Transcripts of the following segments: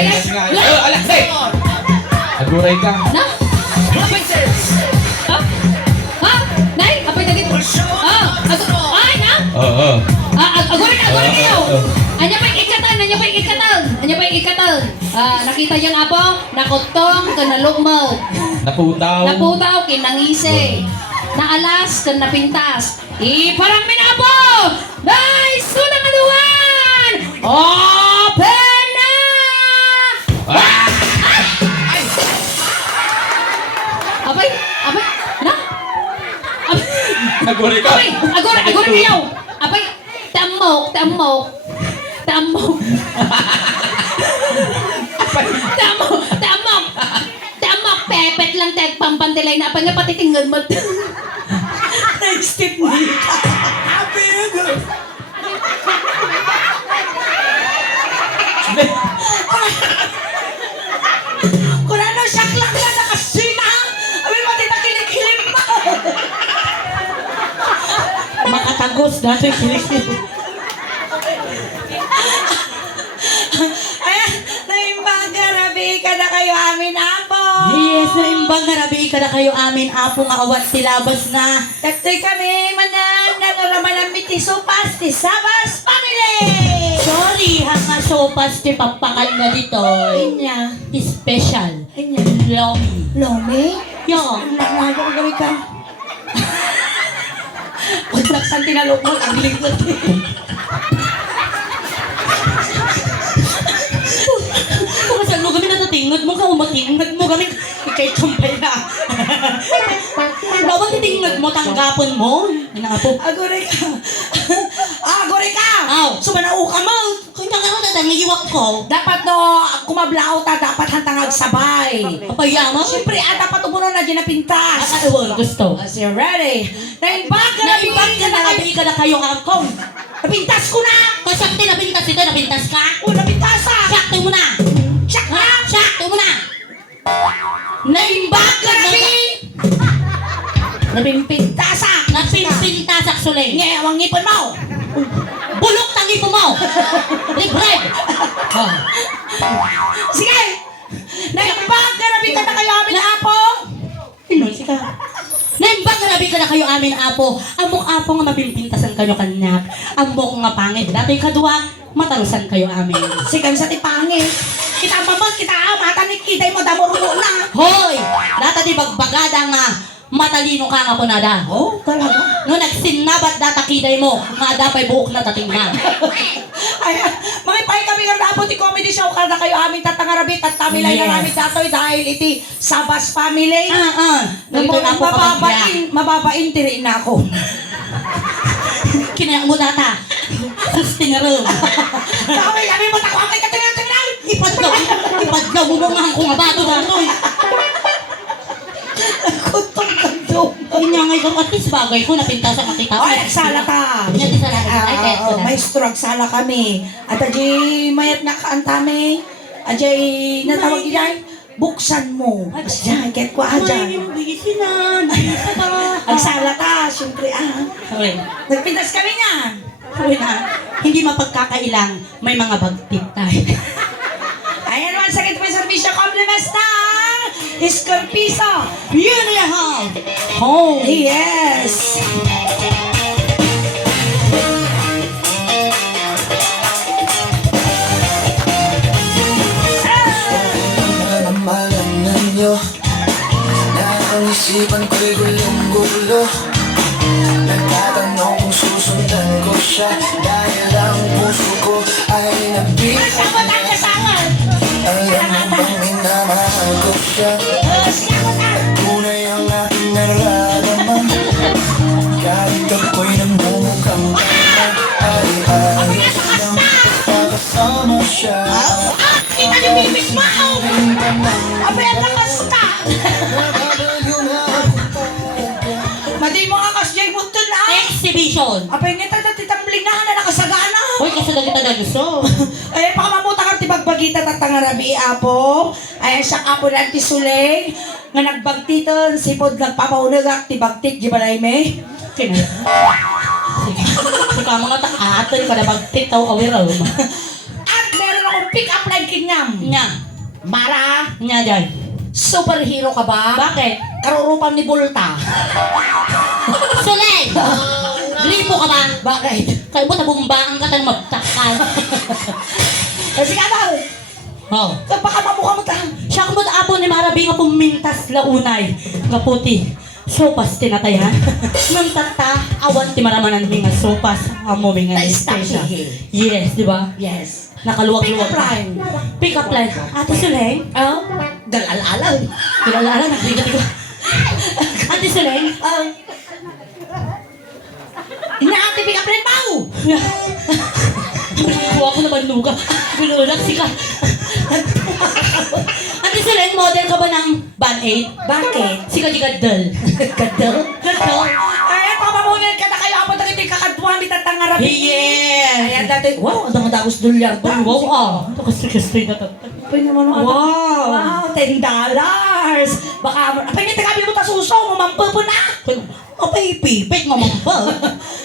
Layas nga. Alas, hey! Aguray ka. Na? Ha? Ha? Nay, apay na gito. Ay, na? Oo. Aguray kayo. Anya pa ikatan. Nakita yung apo, nakutong, kanalugmaw. Naputaw, kinangise. Naalas, kan napintas. Iparang minapo! Nice! Sunang aluhan! Open na! Abay! Na? Aguray ka. Aguray kayo! Abay! Tamok! Pepet lang tag pampantilay na apa nga pati tinggal mo. Next step mo. Happy na. Kung ano, siyak lang na nakasina. Abi mo, tinakilig-kilig mo. Makatagos dati kilig. Ayan, naimbaga, rabi ka na kayo amin, Apo. Yes, naimbang narabi ka na kayo amin apo nga awan silabas na. Taktoy kami, manan, nanuraman ang mitiso pasti, sabas, family! Sorry, hanga sopas ti papakal na dito. Inya. Special. Inya. Lomi. Lomi? Yo. Ang lago ko gawin ka. Huwag laksan tinalok mo, ang lingkot. Saan mo kami natatingod mo ka umatingod mo kami ikay chumpay na. Bawang titingod mo tanggapon mo. Ina nga po. Agore ka. Agore ka! Aw. Sumanao ka mo! Kanya nga na tangiwak ko. Dapat no, kumablaw ta, dapat hantang agsabay. Papaya mo? Siyempre, dapat umuno na dyan na pintas. Ewan, gusto. As you're ready. Naimbag ka na, Naibag ka na kami ka na kayo angkong. Napintas ko na! Kasakti napintas ito, napintas ka? O, napintas ah! Sakti mo na! Siyak na! Sakti mo na! Naimbag ka na, Napimpintas ah! Napimpintasak suling. Ngewang ngipon mo! Bulok tangi po mo! Libre! Oh. Sige! Naimbag ka na, pinta na kayo amin, Apo! Pinoy, sika. Naimbag grabe ka na kayo amin, Apo. Amok Apo nga mapimpintasan kayo kanyak. Amok nga pangit. Dati kaduwa, matalusan kayo amin. Sigan sa tipangin. Kita mamot, kita matanik, kita mo damo na. Hoy! Data di bagbagada nga matalino ka nga kunada. Oh, talaga? No nagsinabat data kiday mo, nga dapay buhok na tatingnan. Ay, mga ipay kami nga dapat ti comedy show kada kayo amin tatangarabit at tamilay Yes. na namin datoy dahil iti Sabas family. Nandito na po kapag Mababain tiri na ako. kinayang mo data. Susting room. Kami mo takwang kay katingan. Ipadlaw mo mga kung abato na to. Kutong kandong. Inyangay kang at least bagay ko napinta sa makita. Ay, sala ka. Inya di sala ka. Ay, eto na. May stroke sala kami. At ajay mayat nga kaantame. Ajay natawag ilay. Buksan mo. Ajay, get ko ajay. Agsala ka, syempre Okay. Nagpintas kami nga. Uy na, hindi mapagkakailang may mga bagtip tayo. Ayan naman sa may servisyo compliments na Escorpiso. Yun lahat! Home! Yes. Namalang ninyo na ang isipan ko'y gulong-gulo. Nagtatanong kung susundan ko siya dahil ang puso ko ay nabigay Sabot ang kasangan. Alam mo bang minamahal ko siya? Sabot ang. Tunay ang aking nararamdaman. Kahit ako'y namumukhang ay ayos lang pagkasama siya. Kita niyo bibig mo. Abay, ang lakas ka. Madi mo ang kasjay mo to na. Exhibition! Abay, nga tatitambling na nakasagana. Uy, kasi lagi kita na gusto. Ay, pakamamuta kang tibagbagita tatangarabi, Apo. Ay, siya Apo na tisuling. Nga nagbagtiton, sipod nagpapaunagak, tibagtik, gibalay me. Sige. Sige mga ta-atoy ka na magtitaw awiraw. At meron akong pick-up line kinyam. Nya. Mara, Nya dyan. superhero ka ba? Bakit? Karurupang ni Bulta. Sulay! Gripo ka ba? Bakit? Kaya mo tabumbaan ka tayo magtakal. Kasi ka ba? Oh. Baka mamukha mo ta. Siya mo na apo ni Marabi nga pumintas launay. Nga puti. Sopas tinatayan. Mamtata, awan ti maramanan mi nga sopas. Amo mi nga Ta-stop Yes, di ba? Yes. Nakaluwag-luwag. Pick up line. Pick up line. Ate Suleng? Oh? Dalalalang. Kilala na, nagbigat ko. Ate Suleng? Inaati pick up line mo! Kuha ko naman luga. Binulak si ka. Ate Suleng, model ka ba ng Band-Aid? Bakit? Si Kajigadal. Kadal? Gadal? Ay, pamamungan ka na kayo. Ako na ito kakadwami tatangarabi. Yes! Ayan dati, wow, ang dagos dolyar. Ay, wow, ah. Nakastikastay na tatag. Apay naman ako. Wow. Wow, $10. Baka, apay niya tagabi mo tasuso, mamampo na. Apay, pipit nga mamba.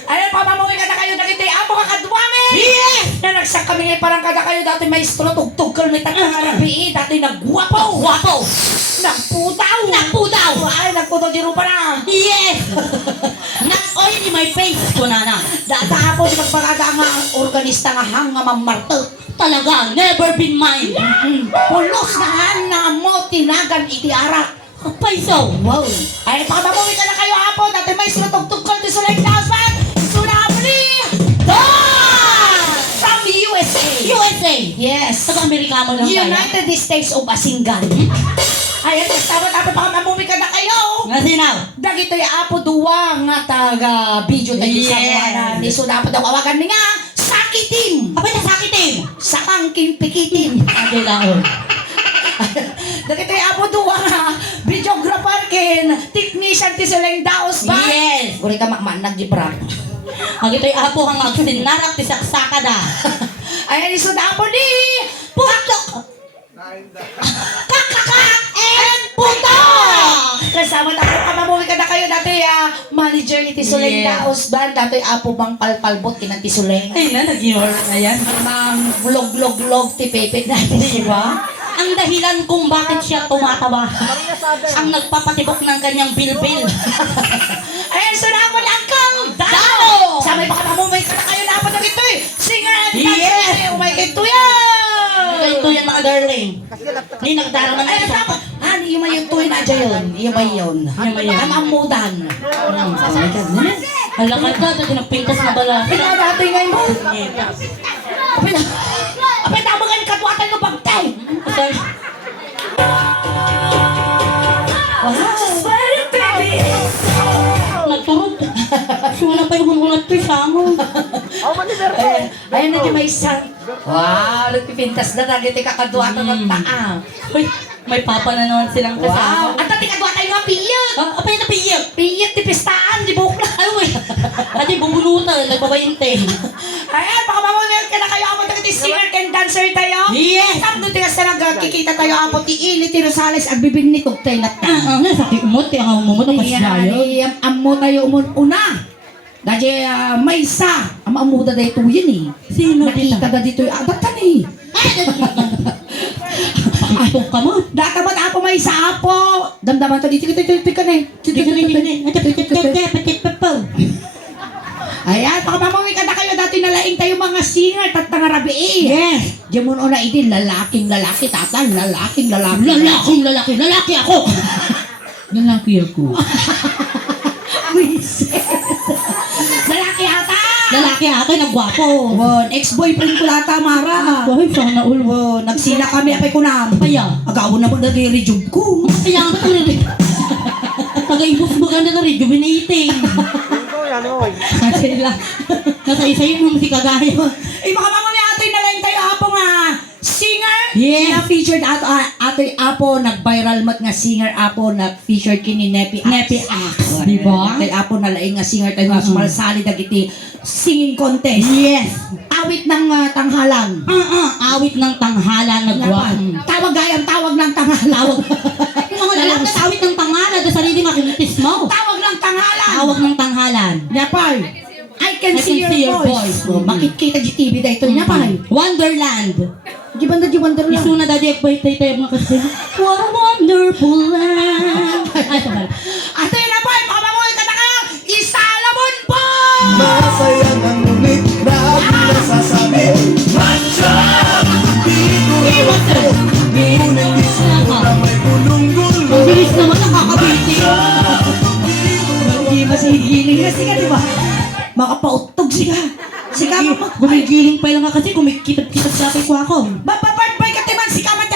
Ayan, pamamungan ka na kayo. Nakita yung amo kakadwami. Yes! Na nagsak kami ngayon parang kada kayo. Dati maestro, tugtog kami tatangarabi. Dati nagguwapo. Wapo! Nagputaw. Nagputaw! Ay, nagputaw di rupa na. Yes! Nag-oil in my face ko na na. Data po, di magpagada nga organista nga hang nga mamarto. Talaga, never been mine. Pulos na han na mo tinagan itiara. Apay so. Wow. Ay, pakabamuwi ka na kayo hapon. Dati may sinutugtog ko dito sa Lake Dausman. Tsunami! Don! From USA. USA! Yes. Taga-Amerikano lang tayo. United States of Asingan. Ay, tapos pakabamuwi ka na kayo. Nga sinaw? Dagito yung apo duwa nga taga video tayo sa Yes. kuwanan. Ni dapat daw awagan ni nga sakitin. Apay na sakitin! Sakang pikitin. Ate laon. Dagito yung apo duwa nga videographer ken technician ti Suleng Daos ba? Yes! Uri ka makmanag di bra. Ang ito'y apo kang magsinarak ti saksaka da. Ayan iso na apo ni Putok. Kakakak and Putok. Kasama tayo kamamuwi ka na kayo dati manager ni ti Suleng Yes. Daos ba? Dati apo bang palpalbot kinan ti Suleng. Ay na, nag-ior na yan. Mang vlog di pepet natin, di ba? Ang dahilan kung bakit siya tumataba. Ang nagpapatibok ng kanyang bilbil. Ayan, so na mo lang kang Dao! Sabay baka mamumay ka na kayo na ako na ito eh. Singer and Yes. dancer. Oh my God, ito yan. Ito yan mga darling. Ni nagdarang na Ayan, isa. dapat. Yung may yung tuwi na dyan yun. Yung may yun. Yung may yun. Ang amudan. Oh my God, naman. Halakad ka, ito pinagpintas na bala. Ito dati ngayon mo. Yes. Apay na mga katwatan ng bagtay. Sir, nagturot. Sula pa yung hununat to sa mo. Ayan na yung may isang. Wow, nagpipintas na nagiti kakadwatan ng taa. Uy, may papa na naman silang Wow. kasama. At dati kadwatan nga piyag. Ah, apay na piyak. Piyag ti pistaan, di bukla. Ay, uy. Ate, bubulutan. Nagbabayinte. Ayan, baka mamamil ka na kayo ako ng singer and dancer tayo. Yes! Samdo tigas na nagkikita tayo ako ti Ili, ti Rosales, ag bibig ni Tugtay na ta. Sakit mo, ang umumot ang kasyayo. Amo tayo una. Dadi may isa. Ang amuda da ito yun eh. Sino Nakita da dito yung adatan eh. Pakitog ka mo. Data ba na po may isa apo? Damdaman to dito ka na eh. Ayan, baka mamami ka na kayo dati nalaing tayo mga singer tatangarabi eh. Yes! Diyan mo na idin, lalaking lalaki, tatan, lalaking lalaki. Lalaki ako! Lalaki ako. Lalaki ata! Lalaki ako, nagwapo. Won, ex-boyfriend ko lata, Mara. Ay, sana all. Won, nagsila kami, apay ko na. Kaya? Agawon na po nag-rejuve ko. Kaya nga ito rin. Taga-ibos maganda na rejuvenating. Kasi lang. Nasa isa yung si Kagaya. Eh, baka mamami ato'y nalaing tayo apo nga singer. Yes. Na featured ato'y apo, nag-viral mat nga singer apo, na-featured kini Nepi Axe. Nepi Axe, di ba? Ato'y apo nalaing nga singer tayo nga sumalsali dagiti singing contest. Yes. Awit ng tanghalan. Awit ng tanghala nagwapo. Tawag ng tanghalan. Yung mga lalaki sa awit ng tanghala, sa sarili makuntis mo. Tawag ng tanghalan. Tawag ng tanghalan. Napay. I can see your voice. Oh, makikita di TV da ito, napay. Wonderland. Jibanda lang. Isu na daddy, ekbay tayo mga kasi. What a wonderful land. Ay, sabal. At yun na po, makabangoy ka na kayo, Isalamon po! Masaya ng ngunit na aking nasasabi Mansyang dito ako Ngunit isip ko na may gulong-gulong Ang bilis naman nakakabitin. Hindi masigiling na siya, di ba? Makapautog siya. Sika mo. Gumigiling pa lang nga kasi kumikitap-kitap dati ko ako. Bababarbay ka timan, sika man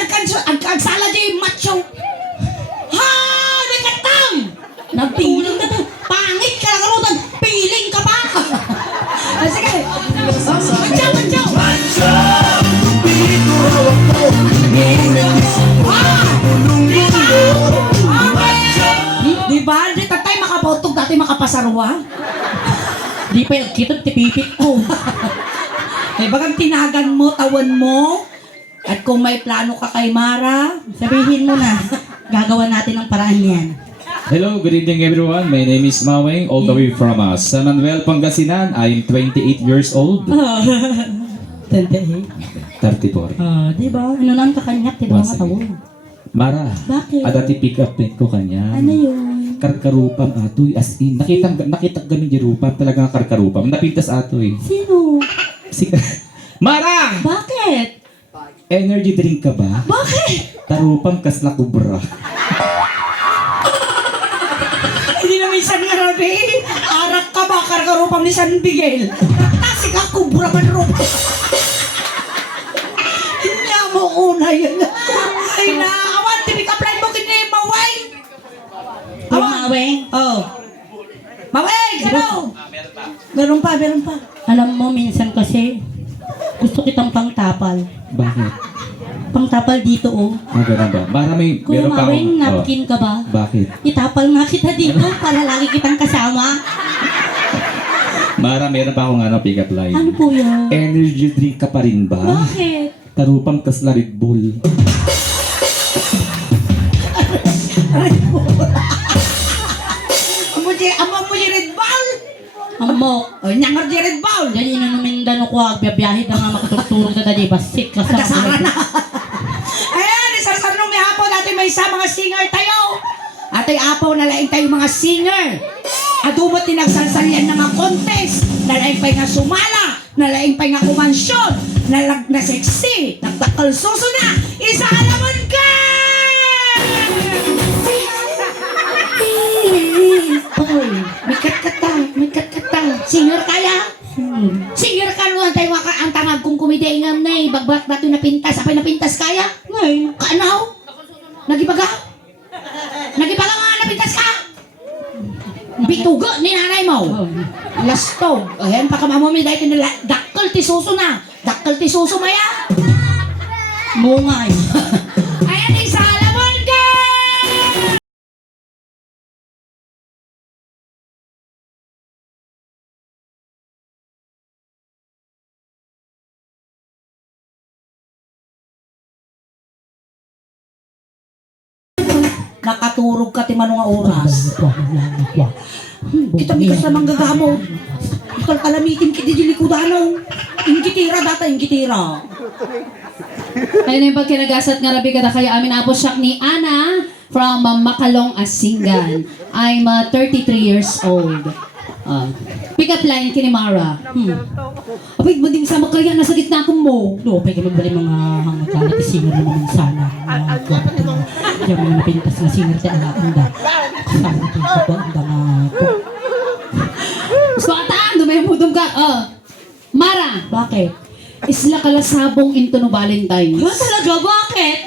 ang sala di macho. Ha! Nagkatang! Nagpiling ka to. Pangit ka lang karutan. Piling ka pa. Sige. Manchaw! Mansyang dito ako Ngunit isip ko na may gulong-gulong Di ba? Di tatay makapautog dati makapasarwa. Di pa yung kitap tipipit ko. Eh bagang tinagan mo, tawan mo. At kung may plano ka kay Mara, Sabihin mo na. Gagawa natin ng paraan yan. Hello, good evening everyone. My name is Maweng, all the way from San Manuel, Pangasinan. I'm 28 years old. 28. 34. Di ba? Ano nang kakanyak? Di ba Once mga tawon? Mara, Bakit? adati pick up line ko kanya. Ano yun? Karkarupam atoy, as in. Nakita ganun yung rupam, talagang karkarupam. Napintas atoy. Sino? Si Mara! Bakit? Energy drink ka ba? Bakit? Tarupam kas na kubra. hindi na minsan nga rabi. Arak ka ba, karkarupang ni San Miguel. Nasi ka, kubra man rupa. Hindi mo una yun. Ay na, awan, tibikaplan mo kini, Maway. Maweng? Oh. Maway, ano? Meron pa. Alam mo, minsan kasi, gusto kitang pangtapal. Bakit? Pangtapal dito, oh. Ganun ba? Mara may, Kuya meron pa akong... Maweng, napkin ka ba? Bakit? Itapal nga kita dito para lagi kitang kasama. Mara, meron pa akong pick up line. Ano po yun? Energy drink ka pa rin ba? Bakit? Tarupam kas na Red Bull. Amang mo yung Red Ball. Amok. O, nyangar yung Red Ball. Dali na namin dano ko, agbiyabiyahe na nga makatutulog na dali. Basik ka sa Dasara na. Ayan, isasarong may hapon natin may isa mga singer tayo. Ato'y apaw na laing tayo mga singer. Adumot din nagsansalian ng mga contest. Nalaing pa'y nga sumala. Nalaing pa'y nga kumansyon. Nalag na sexy. Nagtakal suso na. Isaalamon ka! Oy, may katkata. Singer kaya? Singer ka naman tayo ang tangag kong kumidengam na eh. Bagbak nato napintas. Apay napintas kaya? Ngay. Kaanaw? Nagibaga? Nagibaga nga napintas ka? Bituga ni nanay mo. Lastog. Ayan pa kamamami dahil tinala. Dakkel ti suso na. Dakkel ti suso maya. Mungay. Ayan, Isalamon ka! Nakaturog ka ti manong nga oras. Kita mi kas namang gagamot. Ikal kalamitin kiti dilikudano. Ingitira data, ingitira. Ayun na yung pagkinagasat nga rabi kada kaya amin apo siya ni Ana from Makalong, Asingan. I'm 33 years old. Pick up line kini Mara. Apay mo din sama kaya nasa gitna ko mo. Do, pwede magbali mga hanggang at singer na naman sana. Diyan mga napintas na singer sa alakanda. Kasama ito sa banda nga po. Gusto ka taan, dumayamudong ka. Mara, Bakit? isla kalasabong into no Valentine. Ba talaga? Bakit?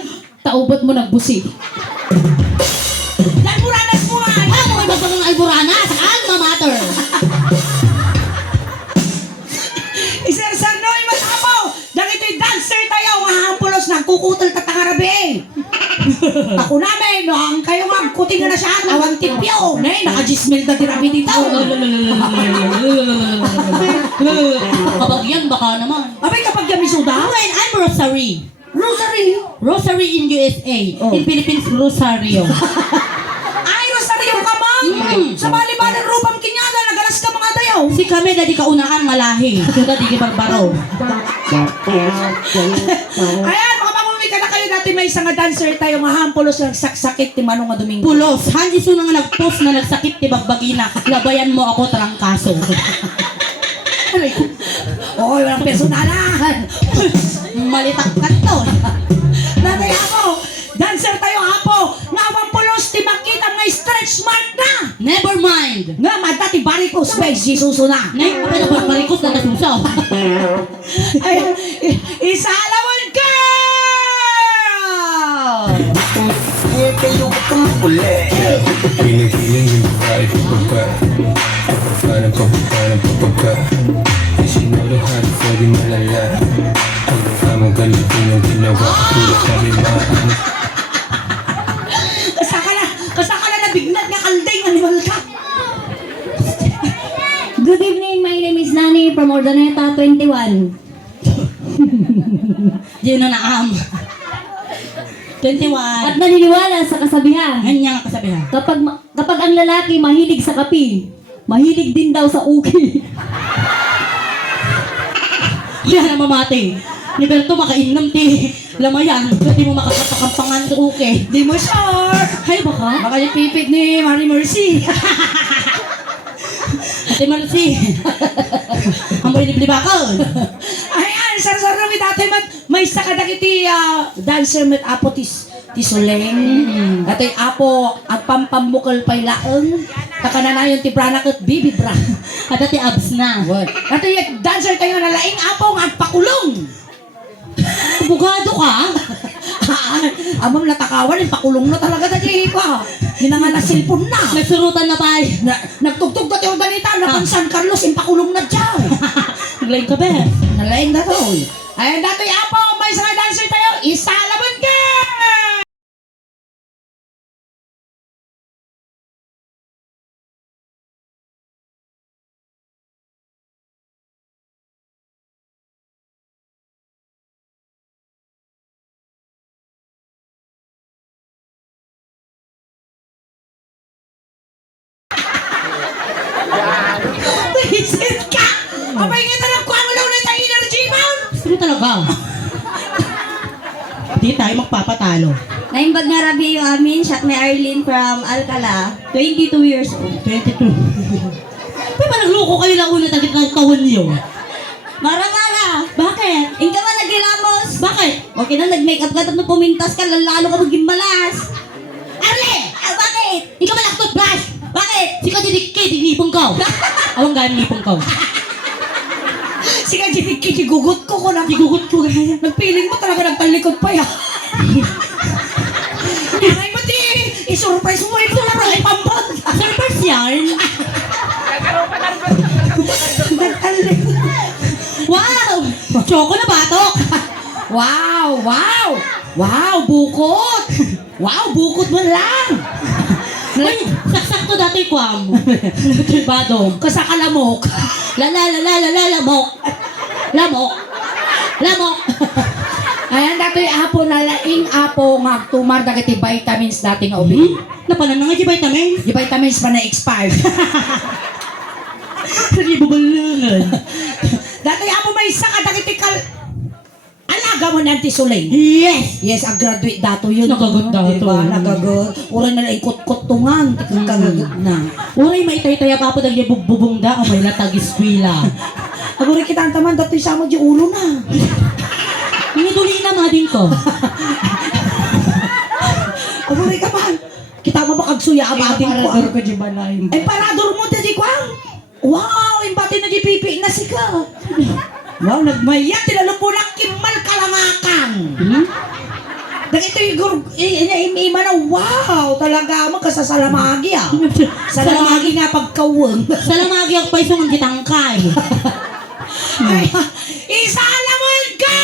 Taubot mo nagbusi. Lalmuranas mo man! Ano mo iba ng alburana? Sa alma mater. Isar-sar no, imasapaw! Dang ito'y dancer tayo, nga hampulos, nagkukutol tatangarabi. Ako namin, no, ang kayo nga, kuting na siya, awang tipyo. Nay, naka-gismil na tirabi dito. Kapag yan, baka naman. Abay, kapag yan misuda, When I'm Rosary. Rosary. Rosary in USA. In Philippines, Rosario. Ay, Rosario ka, ma'am. Sa bali-balang rupang kinyada, nagalas ka mga dayaw. Si kami, dadi kaunaan, malahi. So, dadi kipagbaro. Ayan, mga pamumi ka na kayo dati may isang nga dancer tayo nga hampulos lang saksakit ti Manong nga Domingo. Pulos, han iso na nga nag-post na nagsakit ti bagbagina. Labayan mo ako tarangkaso. Oy, walang personalan. Malitakkat to. Natay ako, dancer tayo hapo. Nga hampulos ti makita nga stretch mark na. Never mind. Nga mata ti varicose veins si suso na. Nay, apa na ba marikos na nasusaw? Ay, Isalawon girl! Piling-piling yung babae pagka pagka Isinuluhan, pwede malala Ang among galitin ang ginawa Tulad kami maano Kasakala na bignat nga kalding animal ka. Good evening, my name is Nani from Ordaneta 21. Diyan na naam. 21. At naniniwala sa kasabihan, Hanya nga kasabihan. kapag ang lalaki mahilig sa kape, mahilig din daw sa uki. Kaya na mamati. Ni Berto makainam ti lamayan. Hindi mo makakapakampangan sa uke. Di mo sure. Hay baka? Baka yung pipit ni Marie Mercy. Ate Marcy. Ang may liblibakal. Ayan, sar-sar mi dati man may sakadakiti dancer met apo ti Soleng. Dati apo agpampambukal pay laeng. Takananayon ti Branak at Bibi Bra. At ati abs na. Dati yung dancer tayo na laing apo nga agpakulong. Bugado ka? Amam natakawan, pakulong na talaga dati ko. Hinanga na cellphone na. Nagsurutan na tayo. Nagtugtog dati yung ganita na pang San Carlos, impakulong na dyan. Naglayin ka ba? Nalaing na to. Ayan dati apo, may isang dancer tayo, Isalawon ka! Visit ka! Abay nga talang ko ang law na tayo energy man! Sino talaga? Di tayo magpapatalo. Naimbag nga rabi yung amin, shot may Arlene from Alcala, 22 years old. 22. Pero ba nagloko kayo lang una tagit ng taon niyo? Marangala! Bakit? Ingka man nagilamos! Bakit? Okay na, nag-makeup ka tapos pumintas ka, lalo ka maging malas! Arle! Ah, bakit? Ikaw ba nag-toothbrush? Bakit? Sika didikit, nipong ko. Awang gano'n nipong ko. Sige, gigugot ko na. Gigugot ko gaya. Nagpiling mo talaga nagtalikod pa ya. Ngay mo di, isurprise mo ito na rin pambot. Surprise yarn. Nagtalikod. Wow! Choco na batok. Wow, wow! Wow, bukot! Wow, bukot mo lang! Uy, saksak to dati kwam. Tribado. Kasakalamok. Lamok. Lamok. Lamok. Ayan, dati apo na laing apo nga tumar dagiti vitamins dati nga ubi. Napanan na nga di vitamin. Di vitamins pa na expired. Hindi bubalangan. Dati apo may isa ka dagiti alaga mo nanti Soleng. Yes! Yes, a graduate dato yun. Nagagot dato. Diba? Nagagot. Ura na lang ikot-kot tungan. Tikang kagagot na. Uray, may tay-taya pa po dagli bubong da o may latag eskwela. Aguri kita ang taman, dati sa mo di ulo na. Miniduli na mga din ko. Aguri ka man. Kita mo ba kagsuya ang ating ko? ko di balay. Ay, parador mo dati ko ang. Wow, impati na di pipi na si ka. Wow, nagmayat. Tinalupulak kimal kalangakan. Dahil ito yung ima na, wow, talaga magkasasalamagi ah. Salamagi nga pagkawang. Salamagi ang paisong ang gitangkay. Ay, Isalawon ka!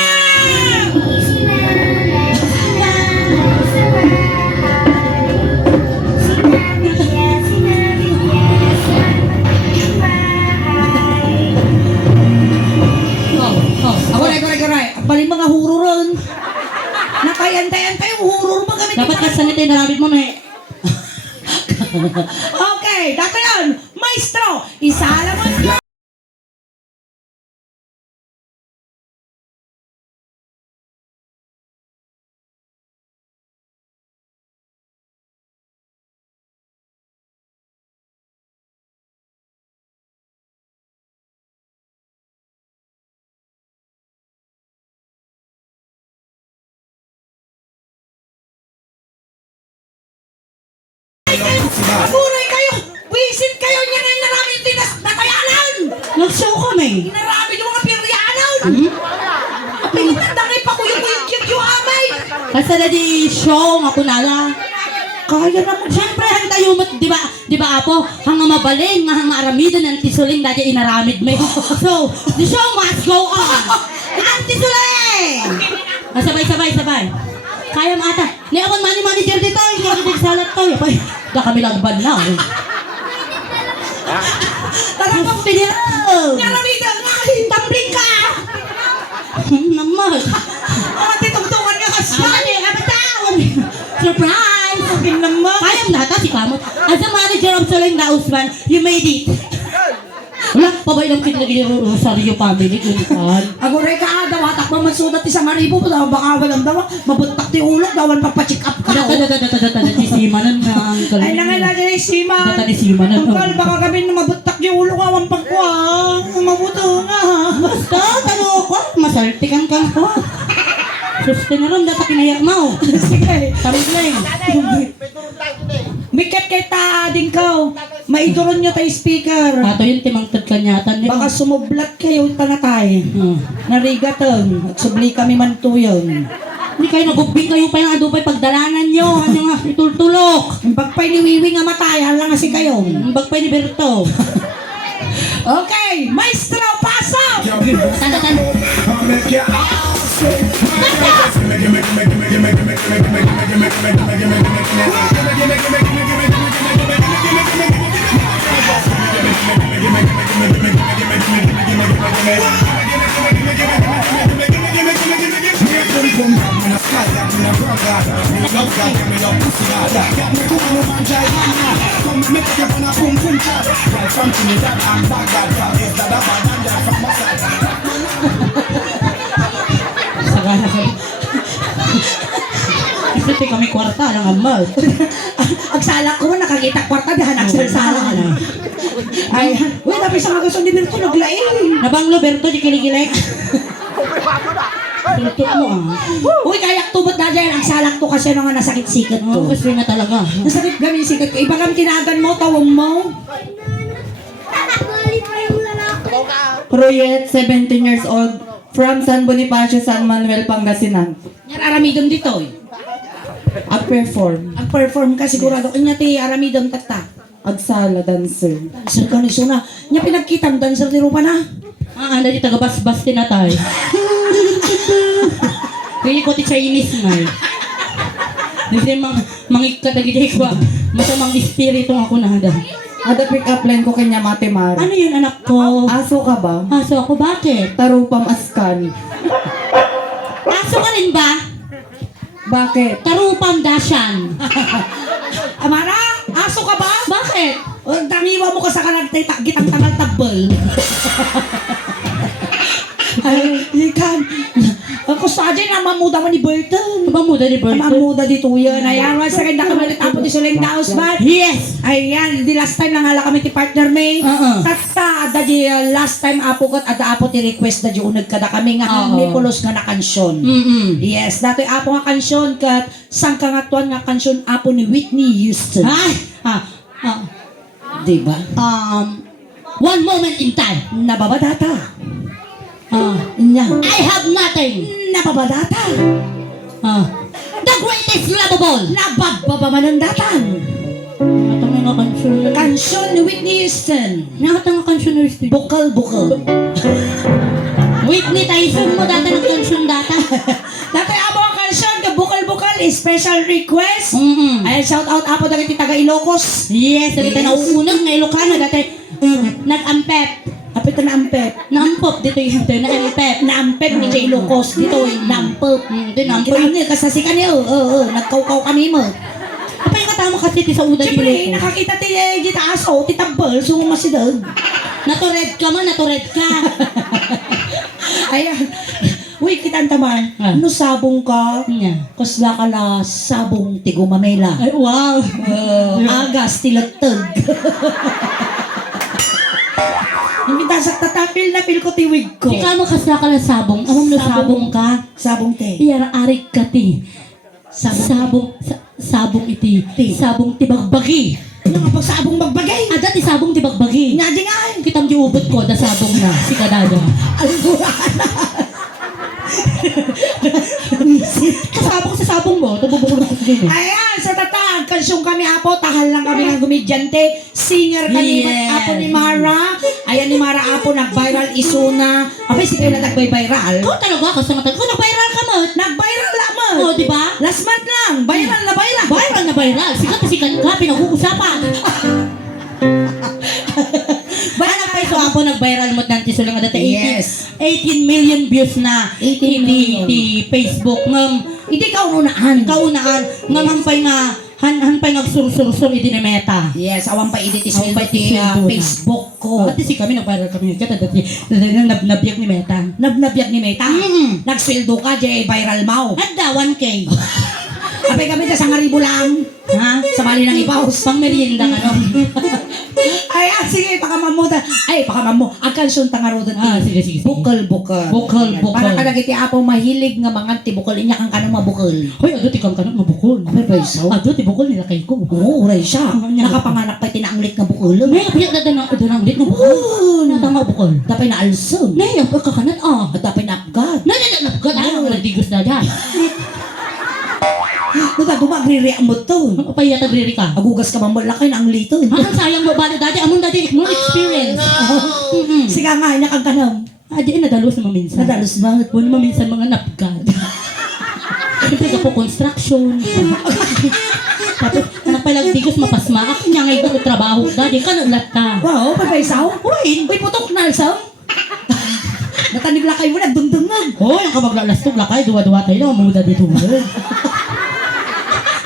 Agoray. Bali mga huro ron. Nakayantay-antay yung huro ron magamit. Dapat kasanit yung naramit mo na eh. Okay, dito yun. Maestro, Isalawon ka! Aguray kayo! Wisit kayo niya na narami natayanan! Nag-show kami. Narami yung mga piryanan! Pinagdangay pa ko yung amay! Kasi na di show, nga kunala. Kaya naman siya. Siyempre, hang tayo mo, di ba apo, hang mabaling, nga hang maaramidan, ang tisuling, dati inaramid mo. So, the show must go on. Ang tisuling! Sabay. Kaya mo ata. Ni akong manager dito, hindi ako salat to. Yapay, da kami lagban na. Talagang Piniraw! narami na nga! Tambling ka! Naman. Ate, tungtungan nga kasi! Ano yung abataon? Surprise! Sabi naman! Kaya mo data si Kamot. As a manager of Soling Dausman, you made it. Wala, pabay lang kinagili Rosario family, kunkan. Aguray ka daw, hatak mo mansudat ti sa maribo, baka walang daw, mabuntak ti ulok, dawan papacheck up ka. Data ni Simanan nga ang Ay, nangalala ni Sima. Data ni Simanan. Angkal, baka kami na mabuntak ti ulok, awang pagkuha. Mabuto nga. Basta, ko, masaltikan ka ko. Suste na rin, data kinaya mo. Sige. Tamigling. Bikat kay taading ko. Maiduron nyo tayo speaker. Ato yun, timangtad kanyatan. Baka sumublat kayo tanatay. Narigatan. At subli kami man tuyon. Hindi kayo nagubing kayo pa yung adupay pagdalanan nyo. Ano nga, itultulok. Ang pagpay ni Wiwi nga matay, lang nga si kayo. Ang bagpay ni Berto. Okay, maestro, pasok! Tanda. I'll make you all say, Sagana ka. Kasi kami kwarta lang amal. Ang salak ko, nakakita kwarta, dahan ang salsala. Ay, wait, tapos sa mga gusto ni Berto, naglaing. Nabanglo Berto, di kiligilek. Tultok mo Uy, kaya tubot na dyan, ang salak to kasi nung nasakit sikat Oo, ko. kasi na talaga. Nasakit kami sikat ko. Iba kang tinagan mo, tawang mo. Proyet, 17 years old, from San Bonifacio, San Manuel, Pangasinan. Yan, aramidon dito eh. Ag-perform. Ang perform ka sigurado. Kanya ti aramidon tata. Agsala, dancer. Dancer ka ni Suna. Nya pinagkitang dancer ti Rupa na. Anda di taga-bas-bas tinatay. Kaya ko ti Chinese nga eh. Hindi mangikatagigay ko. Masamang espiritu ako na handa. Ada pick up line ko kanya Matemar. Ano yun anak ko? Aso ka ba? Aso ako, bakit? Tarupam askan. Aso ka rin ba? Bakit? Tarupang dasyan. Amara, aso ka ba? Bakit? O, tangiwa mo ka sa kanagtay, gitang tangal tabel. Ay, ikan. Ako sa dyan, ang mamuda mo ni Burton. Mamuda ni Ang Berto? mamuda dito yan. Ayan, once again, nakamalit ako di Suling Daos, man. Yes! Ayan, di last time lang hala kami ti partner may. Oo. Tata, ada di last time apo kat, ada apo ti request da di unag kada kami nga Oo. may pulos nga na kansyon. Yes, dato'y apo nga kansyon kat sang kangatuan nga kansyon apo ni Whitney Houston. Ay! Diba? One moment in time. Nababadata. Inya. I have nothing. Nababadata. The greatest lovable. Nababamanandatan. Natang nga kansyon. Kansyon ni Whitney Houston. Natang nga kansyon na rin. Bukal-bukal. Whitney Tyson mo data ng kansyon data. Dato'y apo nga kansyon ka bukal-bukal, special request. Mm-mm. Ay, shout out apo dagiti taga Ilocos. Yes, dito na uunag na Ilocano dati. Nag-ampep. Apit na ampep. Naampop dito yung nag-ampep. Naampep ni Jay Ilocos. Dito eh, naampep. Dito naampep. Kaya niya, kasasi ka niyo. Nagkaukaw kami mo. Apa yung katama kasi ti sa uda Siyempre, Ilocos? nakakita ti Gita Aso, ti Tabal, sumasidag. Natured ka man, natured ka. Ayan. Uy, kita taman. Ah. Ano sabong ka? Nya. Kasla ka la sabong ti Gumamela. Ay, wow. Agas ti Latag. Hindi tasak tatapil na pil ko tiwig ko. Di ka makasla ka na sabong. Amam na sabong ka. Sabong te. Iyara-arik ka ti. Sabong iti. Ti. Sabong tibagbagi. Ano nga pagsabong magbagay? Ah, dati sabong di bagbagi. Nga di nga eh. Kitang giubot ko, da sabong na. Si kadada. Ang kuraan na. Kasabong sa sabong mo. Tububukol ko din eh. Ayan, sa tatag, kansyong kami apo, tahal lang kami ng gumidyante, singer kami, Yes. apo ni Mara. Ayan ni Mara apo, nag-viral isuna. Abay, si kayo na nag-viral. Ikaw talaga, kasi nga talaga. Nag-viral ka mo. Nag-viral lamang. Oo, di ba? Last month lang, viral na viral. Viral na viral. Sikat na sikat ka, pinag-uusapan. Ano pa ito ako nag-viral mo ng tisulang nga dati? Yes. 18 million views na 18 million. di Facebook ngam Hindi ka ununaan. kaunaan ngam hampay nga hanpay nagsursur-sur idi ni Meta. Yes, awan pa edit Awan pa ti itisweldo na. Facebook ko. Pati si kami nag-viral kami kata dati nabnabyak ni Meta. Nabnabyak ni Meta. Nagsweldo ka, jay viral mau. At da 1K. Apay kami ta sa ngaribo lang. Ha? Sa bali ng ipaus. Pang merienda ka no? Ay, sige, pakamamuta. Ay, pakamamu. Agkansyon tangarodan ti. Ah, sige, sige, sige. Bukal. Bukal. Para ka nagiti apo mahilig nga mga tibukal inya kang kanong mabukal. Hoy, ado ti kang kanang mabukol. Apay ba iso? Ado ti bukol nila kay ko. Oo, uray siya. Nya. Nakapanganak pa tinaanglit nga bukal. May kapiyak na danang lit na bukol. Natama bukol. Dapay na alsong. Nay, ang pagkakanat ah. At dapay na apgad. Nananapagod ay ang nagdigos na dyan. Diba, dumagri-react mo to. Ano pa yata briri ka? Agugas ka mamulakay na ang lito. Ang sayang mo ba na dati? Among dati, more experience. Siga nga, inya kang kanong. Ah, di nadalos na maminsan. Nadalos ba? Wala maminsan mga napgad. Siyempre ka po construction. Tapos, anak pa lang digos mapasma. Ako niya ngayon ko trabaho. Dati ka naglat ka. Wow, pagpaisaw? Uy, putok na alsaw. Natanib lakay mo, nagdungdungag. Hoy, ang kabaglalastog lakay. Duwa-duwa tayo na umuda dito.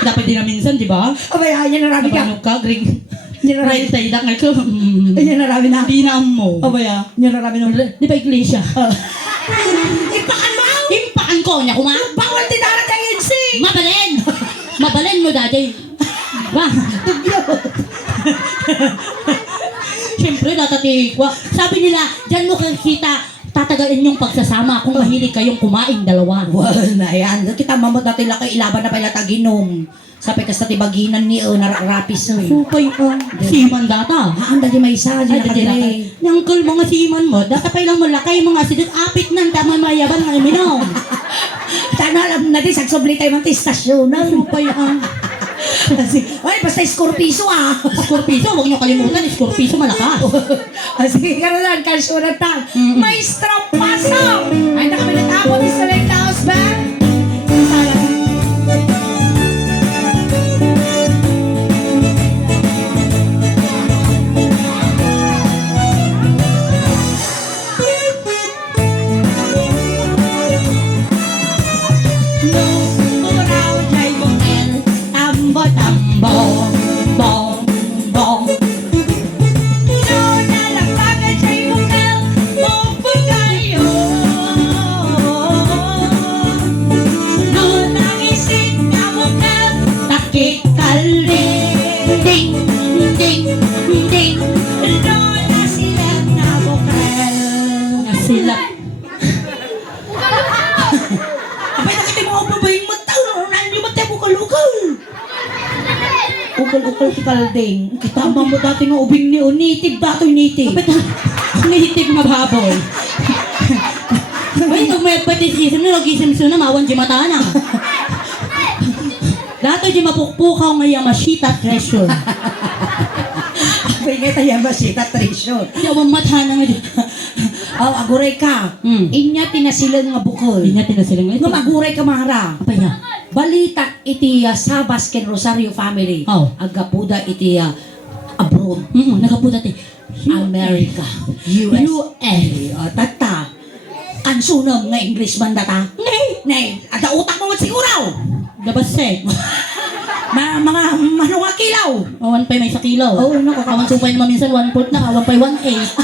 Dapat din na minsan, di ba? Abay, ay, yan narami ka. Nabanog ka, Greg. Yan narami. Right side lang. Ay ko, Ay, yan narami na. di na mo. Abay, yan narami na. Di ba iglesia? Ipakan mo! Impaan ko niya kuma. Bawal din darat kay Insing! Mabalen! Mabalen mo dati. Ba? Siyempre, datatikwa. Sabi nila, dyan mo kakita, tatagalin yung pagsasama kung mahilig kayong kumain dalawa. Well, na yan. Kita mamot natin lang kay ilaban na pala taginom. Sabi ka sa tibaginan ni narapis. Supay ang siman data. Haan dali may isa, di Ay, dati nakadili. Nangkol mga siman mo, data pa lang malakay mga sidot apit ng tama mayaban ng iminaw. Sana alam natin, sagsubli tayo ng istasyon. Supay ang Kasi, ay, basta Scorpiso ah. Scorpiso, huwag niyo kalimutan, Scorpiso malakas. Sige, karoon, kalsuratan. Mm-mm. Maestro Pasok! Ay, nakamilit ako ni Select House Band. Sila. Abay, nakitin mo ako ba yung mataw? Hindi matay mo kalukal. Ukal-ukal si Kalding. Kitama mo dati nga ubing ni Native dato yung native. Kapit nahitig na baboy. Ay, pag may patisim na, lagi simso na, mawan di mata na. Dato di mapukpukaw nga yung masita treasure. Abay nga tayo masita treasure. Yung mata na nga di. Aw, aguray ka. Hmm. Inya tinasilan nga bukol. Hindi natin na sila Nga ngayon. maguray ka mahara. Apa niya? Balita iti sa Basken Rosario family. Oh. Agapuda iti abroad. Nakaputa ti. America. US. Tata. Kansunam nga English man data. Nay, ada utak mo siguraw. Dabasek. Mga manunga kilaw. Awan pa'y may sa kilaw. Oo, naku, Awan supay naman minsan 1/4 na, awan pa'y 1/8.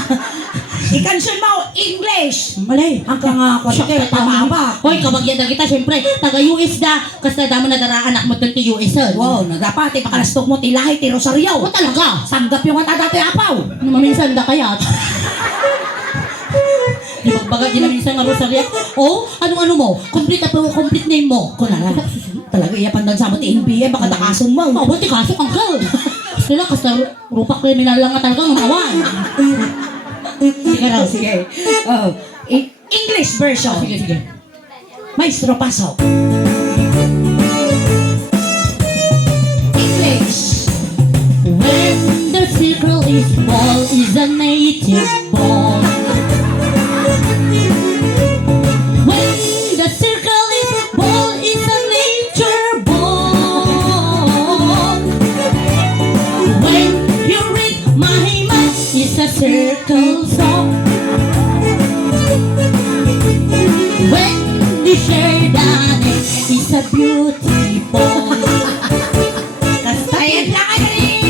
Ikansun mo English. Malay. Hanggang nga ko kaya tamaba. Hoy, kabagyan na kita, syempre. Taga-US da. Kasi damo na dara anak mo dun ti US. Wow, na dapat ipakalastok mo tilahi ti Rosario. O talaga? Sanggap yung nga dati apaw. Maminsan da kaya. Di magbaga di na minsan nga Rosario. Oh, ano mo? Complete name mo. Kunala. Talaga iya pandan sa mo ti NBA baka takason mo. Oh, buti kaso kang girl. Sila kasi rupak kriminal lang nga talaga ng awan. Sige raw. Sige. Oh, English version. Sige. Maestro, pasok. English. When the circle is ball is a native ball. When the circle is ball is a nature ball. When you read my mind is a circle song. When you share that is a beautiful. Ayan lang ay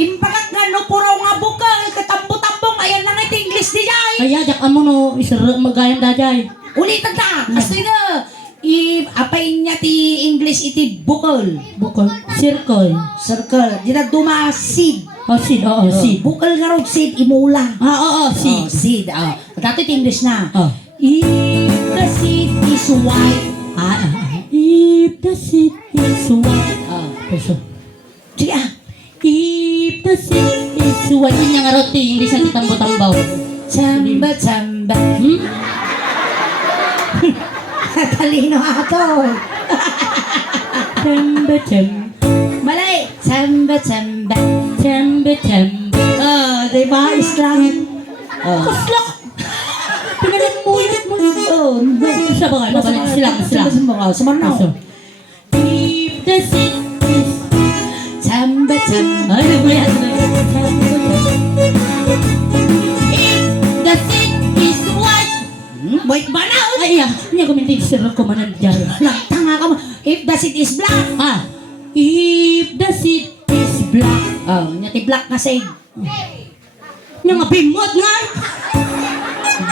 imbagat nga no puraw nga bukal katambo-tambong ayan lang iti English di jay. Ay, jak amo no, isara magayang dajay. Ulitan ta. Kasi na apay niya ti English iti bukal. Bukol, circle. Circle. Di na duma seed. Oh, seed, oo, seed. Bukal nga raw seed imula. Oo, seed. Oh, seed. Oh. Dato iti English na. Oh. If the seed is white. If the seed is white. Oh. Puso. Sige ah. If the seed is white. Yun yung araw ti English ang tambo-tambaw. Chamba chamba. Hmm? Talino ato. Chamba, Malay. Chamba chamba. chamba. Diba? Islang. Oh. Kaslak! Pinalit mo mo. Oh, no. Sa bagay, mabalik silang. Sumano. If the seed is... Chamba chamba. Ay, nagbayad na. If the seed is white. Wait ba na? Ay, hindi ako mintig sirap ko manan dyan. Tanga ka mo. If the seed is black. If the seed is black. Oh, nyati black na seed. Yung nga bimot nga.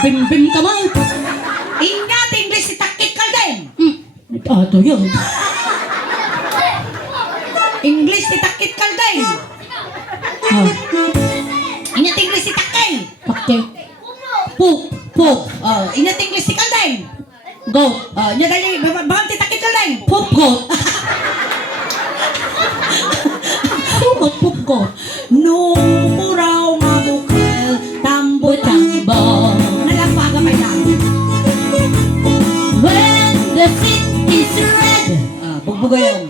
Bim-bim ka man. Ingat, English si takit ka din. Ato yun. English si takit ka din. Ingat, English si takay. Okay. Poop. Oh, ingat, English si kalday. Goat. Oh, nya dali, bakit ti takit kalday? Poop goat. Poop goat. No, puraw nga bukal, tambo-tambo. Nalapaga pa lang. When the seed is red. Bugbugayong.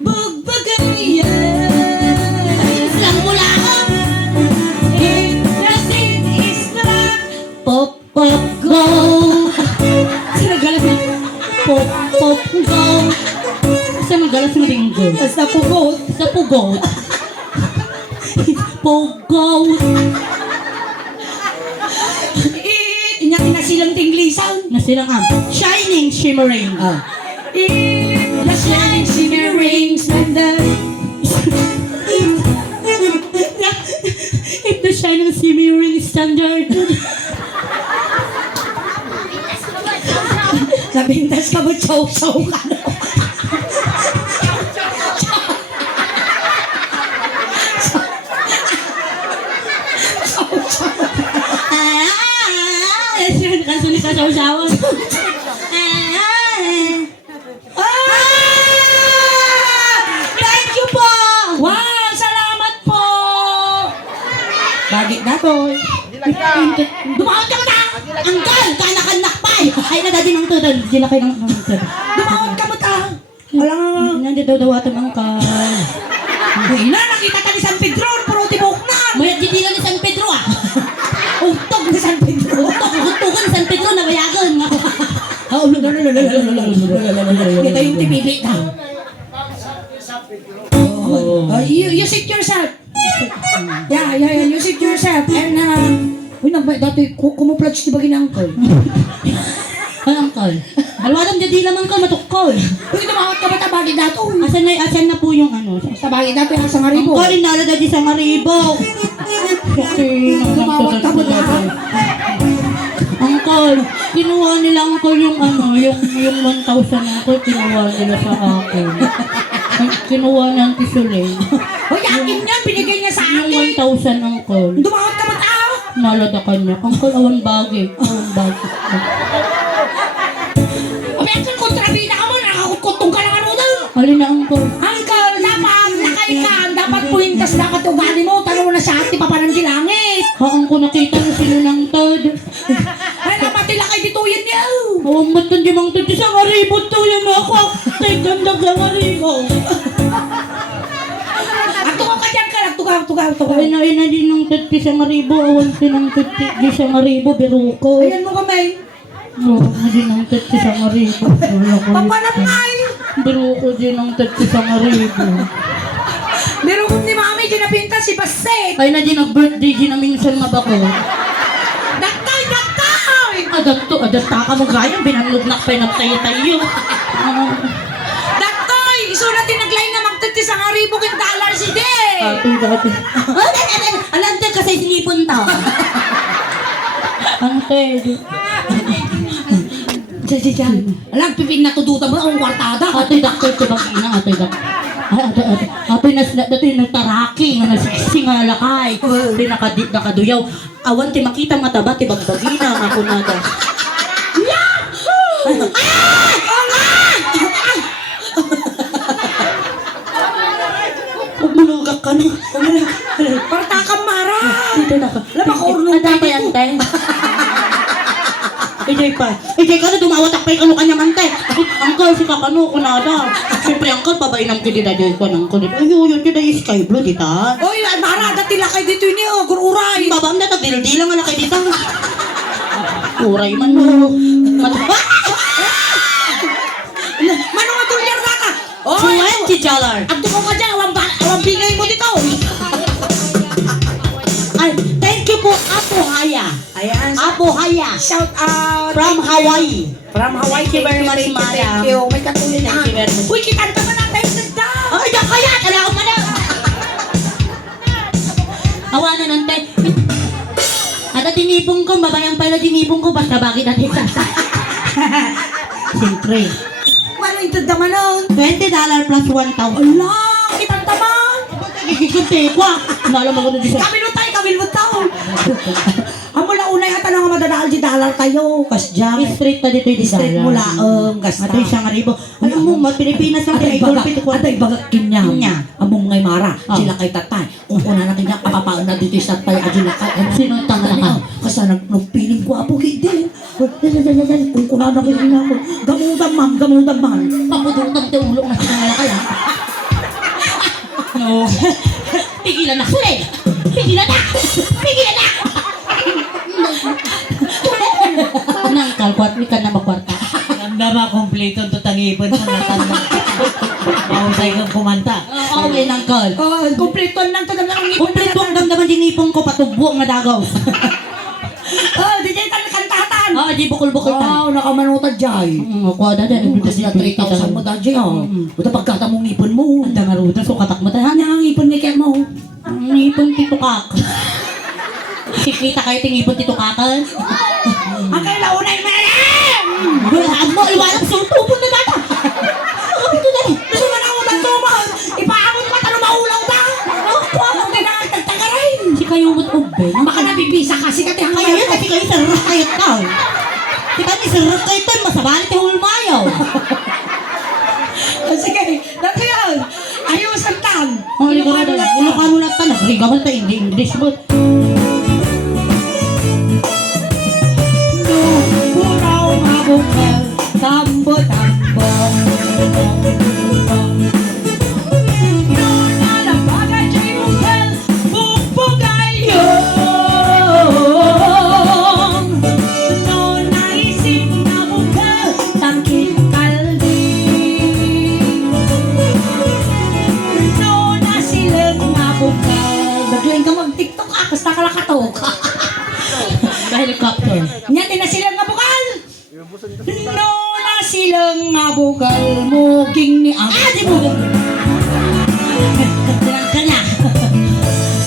Bugbugayong. Islang mula ako. If the seed is black. Pop goat. Sino galas na? Pop goat. Saan magalas ng ringgo? Basta pugot. Sa pugot. Pugot. Ingat na silang tinglisan. Na silang shining, shimmering. If the shining shimmering splendor. If the shining, shimmering standard. Nabintas ka mo, chow-chow ka no? Kanso ni kasaw-sawan. Thank you po! Wow! Salamat po! Bagit na to. Dumahon ka na! Anggal! Kanak-anak pa! Ay, nadadi ng tudod. Sila kayo ng tudod. Dumahon ka mo ta! Alam nga. Nandito daw atong angkal. Ina, nakita ta ni San Pedro, puro tibok na! Mayat dito ni San Pedro ah. Utog ni San Pedro! Tukan ni San Pedro na bayagan nga. Kita yung tipilit na. You sit yourself. Yeah, you sit yourself. And, uy, dati, kumuplodge di ba ginangkol? Ay, angkal. Alwadam jadi lamang ka matukol. Uy, tumawag ka ba tabagin dato? Asan na po yung ano? Tabagin dato yung asang haribo. Angkal, inala dadi sa maribo. Tumawag ka ba dato? Angkal, kinuha nila angkal yung ano, yung 1,000 angkal, kinuha nila sa akin. Kinuha ng tisulay. Uy, akin yan, binigay niya sa Yung akin. 1,000 angkal. Tumawag ka ba tao? Nalada ka niya. Angkal, awan bagay. Awan bagay. Ayan, kontrabida ka mo, nakakutong ka lang ano daw. Alin na angkal? Uncle, dapat lakay ka, dapat puwintas dapat man ko nakita na sino ng Todd. Ay, namatila kay dito yan niya. Awang matan di mang Todd. Isang aribot to yung ako. Tegandag lang aribot. At tukaw ka dyan ka. Tukaw. Ay na din ng Todd isang aribo. Awan sinang Todd isang aribo. Biruko. Ayan mo kamay. No, din ng Todd isang aribo. Papanamay. Biruko din ng Todd isang aribo. Meron kong ni Mami, ginapinta si Baset. Ay na din nag-birthday din na minsan mabako. Daktay! Adapta ka mo gayang. Binanlugnak pa yung tayo. Daktay! Isulat din naglain na magtutis ang $1,000 si De. Dati. Alante kasi sinipon tao. Ante. Diyan. Alam, pipin na tuduta mo ang kwartada. Ate dakto ko bang ina ate dak. Ate dati nagtaraki nga nasiksi nga lakay. Di nakaduyaw. Awan ti makita mataba ti bagbagina nga kunada. Umulugak ka na. Parta ka mara. Dito na ka. Lama ko urunong Ate pa yan, te. Ijay ka na dumawatak pa yung ano kanya man, te. Uncle, si kakano, kunada. Siyempre, uncle, pabain ang kili na dyan ko ng kulit. Ay, yun, yun, yung sky blue, dita. Oy, mara, dati lakay dito yun eh. Gururay. Babam na, tagdildilang nga lakay dita. Uray man mo. Manong atulyar na ka. $20. At tukaw ka dyan. Awang bingay mo dito. Ay, thank you po, Apo Haya. Ayan. Apo Haya. Shout out. From Hawaii. From Hawaii. Thank you very much, Thank madam. you. May katulin na. Thank you very much. Uy, kitanta mo na tayo sa Ay, diyan kaya! Kailangan mo na! Awanan ng te. At tinipong ko, babayang pala tinipong ko, basta bakit natin sa... Siyempre. Ano ito naman nun? $20 plus 1,000. Ala, kitanta mo. Gigigante ko ah. Naalam ako na dito. Kamil mo tayo. Amo la unay hata nga madadaan di dollar tayo. Kas jam. Straight na dito yung Street mo laong. Kas Ito isang aribo. Alam mo, Pilipinas lang Atay kinaigulpit bagak, ko. atay bagak kinyam. Kinya. Among ngay mara, Oh. sila kay tatay. Kung kuna na kinya, kapapaan na dito sa tatay, adi na kay. Sino ang tanga ka? Kasi nagpiling ko apo kiti. Kung kuna na kinya ko. Gamutan man. Papudutang te ulong na sinangala kaya. No. Pigilan na. Sulit! Pigilan na! Pigilan na! Nang kalkwat, ikan na magkwarta. Ganda ba kompleto ito tangipon sa natanda. Mahusay kang kumanta. Oo, may nangkal. Oh, kumpleto lang to naman ang ngipon. Kompleto ang damdaman din ipong ko, patubo nga dagaw. Oh, di dyan tayo kantatan. Oo, di bukol-bukol tayo. Wow, nakamanutad jay. Kuha na dyan. Kasi na 3,000 mo dyan jay. Buta pagkata mong ngipon mo. Ang dangaruda, so katak mo tayo. Ano ang ngipon ni Kem mo? Ang ngipon titukak. Siklita kayo tingipon titukakan. Ang kaila unay meron! Wala mo, iwalang sultupon na data. Ito na rin. Gusto mo na unang tumas! Ipaamon mo tanong maulaw na! Ako ang tinatagtagarin! Si kayo mo't ube. Baka nabibisa kasi kati ang Kayo yun, kasi kayo sarap kayo tao. Di ba ni sarap kayo ito, masabalit yung hulmayaw. Sige, dati yun! Ayusan tan! Oh, Ilocano lang ta, nagrigamal ta, hindi English mo. Buraw mabukal, tambo-tambo. Nalabagan siya'y bukal, bubugay yun. No naisip na bukal, tangkit kaldi. No nasilag na bukal. Baglain ka mag-tiktok ah, basta ka nakatok. Helicopter. Nya tinasilang nga bukal. No nasilang nga bukal muging ni ang. Ah, di mo! Tinang ka na.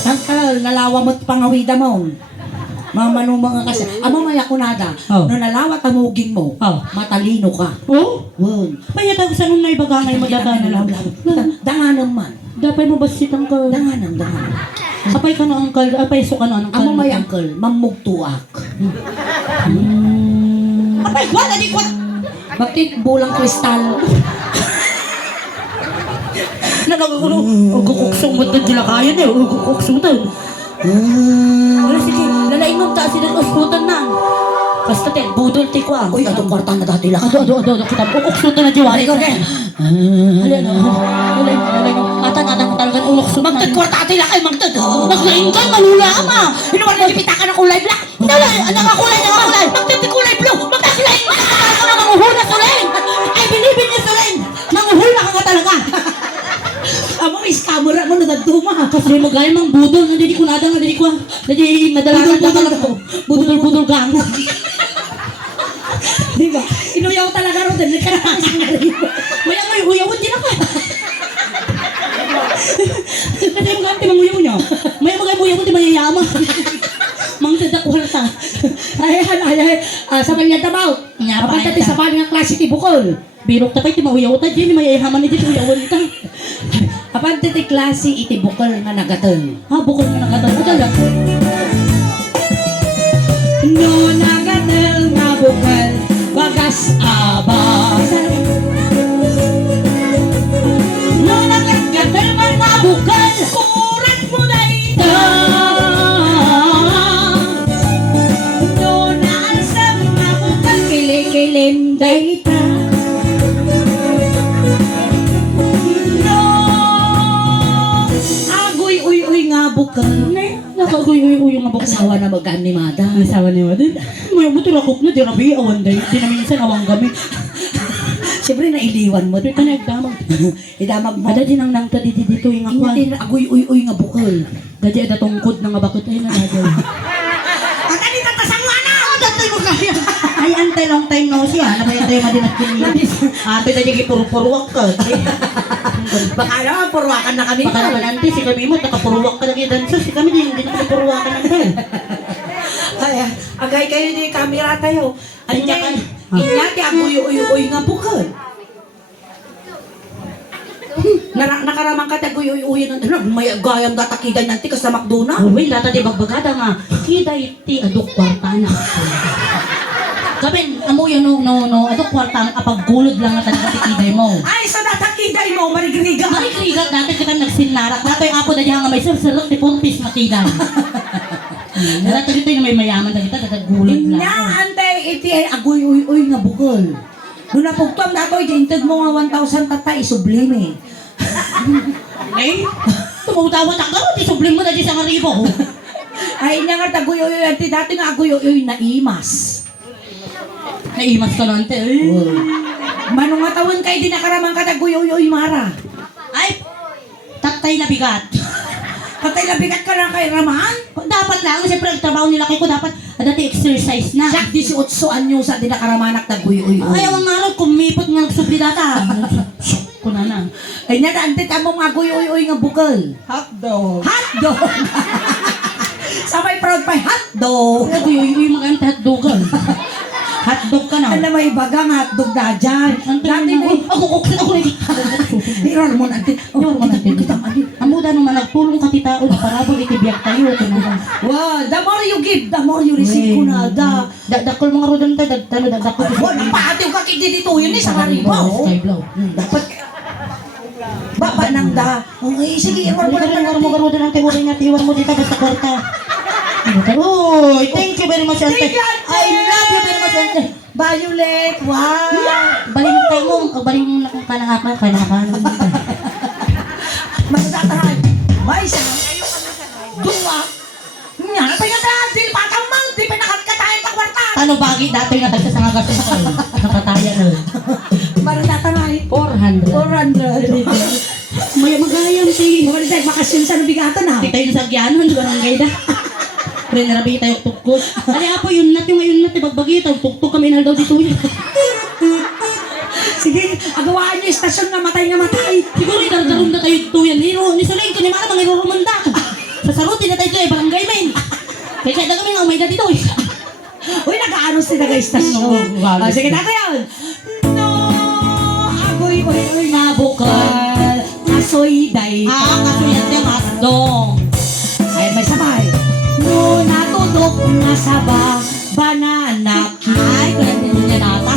Tangkal, nalawa mo't pangawida mo. Mamanong mga kasi. Amo maya kunada. Oh. No nalawa tamuging mo. Oh. Matalino ka. Oh? Won. Payat ako sa nung naibagangay mo dadanan. Danganan man. Dapay mo ba sitang ka? Danganan. Apay ka na angkal, apay so ka na angkal. Amo may angkel, mamugtuak. Apay, wala di ko. Bakit bulang kristal? Nagagagulo. Ugkukuksong mo ito sila kaya na. Ugkukuksong ito. Wala sige. ma'am, taas sila uksutan na. Basta te, budol ti ko ah. Uy, atong kwarta na dati lang. Ado, kita po, uksutan na diwali ko rin. Halay na, atan talagang uluksutan. Magtagkwarta ati lang ay magtag. Naglaing ka, malula ka ma. Inuwan na dipita ka ng kulay black. Nakakulay. Magtitikulay blue. Magkakulain ka na manguhula, Sulen. I believe in you, Sulen. Manguhula ka talaga. Amo, is camera mo nadagduma. Kasi mo gaya mang budol, hindi ko nada, hindi ko, hindi madalagan lang ako. Budol gang. Di ba? Inuyaw talaga ro din. Maya mo, uyawon din ako. Kasi mo ganti mang uyaw niya. Maya mo gaya uyawon din mayayama. Mang tadak warta. Ay, sa Palya Tabaw. Nga, Kapag pa, sa Palya Klase ti Bukol. Birok tapay, ti mauyaw ta, di mayayaman ni di uyawon ta. Kapag ti klase iti Bukol nga nagateng. Ha, bukol nga nakatala. No nagateng nga Bukol, bagas abas. No, nagkagatal man nga bukal. Kurat mo na ito. No naalsam nga Bukol, kili-kilim dayta. No agoy uy nga Bukol. Nakaguy-uy nga bukal. Asawa na mag-animada. Asawa niya din. May buto rakok na, di rabi, awan day. Di na minsan awang gamit. Siyempre nailiwan mo. Di ka nagdamag. Idamag mo. Ada din ang nang tadi dito yung akwan. Hindi na agoy uy nga Bukol. Dadi ada tungkod na nga bakit ay nanagay. At ani tatasangwa na! Datay mo kaya. Ay, antay long time no siya. Nabaya tayo madinat kinilis. Ate na dyan ipuro-puruwak ka. Baka naman, purwakan na kami. Baka naman ante, si kami mo, nakapuruwak ka lagi dansa. Si kami din, hindi nakapuruwakan ng bel. Ay, agay kayo di kamera tayo. Ano Inya niya? ka- Inyati agoy nga Bukol. Nakaramang ka tagoy uy ng may gayang datakiday nanti ka sa McDonald's. Uy, lata di bagbagada nga. Kita iti aduk kwarta na. Gabi, amo yan no, aduk kwarta ang apaggulod lang natin sa tikiday mo. Ay, sa datakiday mo, marigriga. Marikrigat natin kita nagsinlarak. Nato yung apo na diyan nga may sirsilok ni Purpis makidan. Nato dito yung may mayaman na kita, nagagulod lang. Nya, antay, iti ay agoy uy nga Bukol. Doon na pugtom na ako, itintag mo nga 1,000 tatay, sublime. Eh, tumutawat ang garo, di sublim mo na di sa ngaribo. Ay, inya nga tagoy uy, ati dati nga agoy uy na imas. Naimas ka na ante. Manong nga tawon kayo, di nakaramang ka tagoy uy mara. Ay, tatay na bigat. Patay na bigat ka na kay Ramahan. Dapat lang, siyempre ang trabaho nila kayo ko dapat dati exercise na. Siya, 18 anyo sa di nakaramanak tagoy uy. Ayaw ang araw, kumipot nga nagsubli data. Ko na na. Ay, niya, antit among agoy uy nga Bukol. Hotdog. Hotdog! Sa may proud pa, hotdog! Ano yung mga hotdogan? Hotdog ka na. Alam mo, ibagang hotdog na dyan. Dati na Ako na. Iron mo natin. Amo da naman nagpulong ka titao na parabol itibiyag tayo. Wow, the more you give, the more you receive ko na. Dakol mga rodan tayo, dakol. Napaatiw ka kiti dito, yun eh, sa mariba. Sky blow. Dapat, baba nang da. Okay, sige, iwan mo naman natin. Mga rodan ang tiwari natin, iwan mo dito basta kwarta. Oh, thank you very much, Ante. I love you very much, Ante. Violet, wow. Baling tayo mo, baling mo na kung kanahapan. Magtatahan. May isa. Dua. Nga, napahinga na. Dili pa kamang. Di pa nakatkatayan sa kwarta. Ano bagi dati nga tagsa sa nga gastos ko? Nakataya na. Para tatangay. 400. 400. May magayam si. Mga tayo bakasyon sa nabigatan ha. Kita yung sagyanon, di barangay na. Pero narabi tayo tukot. Ali apo, yun natin ngayon natin bagbagi tayo. Tuktok kami na daw dito yun. Sige, agawaan niyo istasyon nga matay. Siguro itardaron na tayo ito yan. Ni Solen ko ni Mara, mga irurumanda. Sa sarutin na tayo ito eh, barangay men. Kaya kaya kami nga umay na dito eh. Uy, nag-aaros din nag-istasyon. Sige, natin yun. No, agoy, Nabukal. asoy, day. Kasuyan tayo hotdog. Ay, may sabay. No, natudok nga saba, banana. Ay, kaya din niya nata.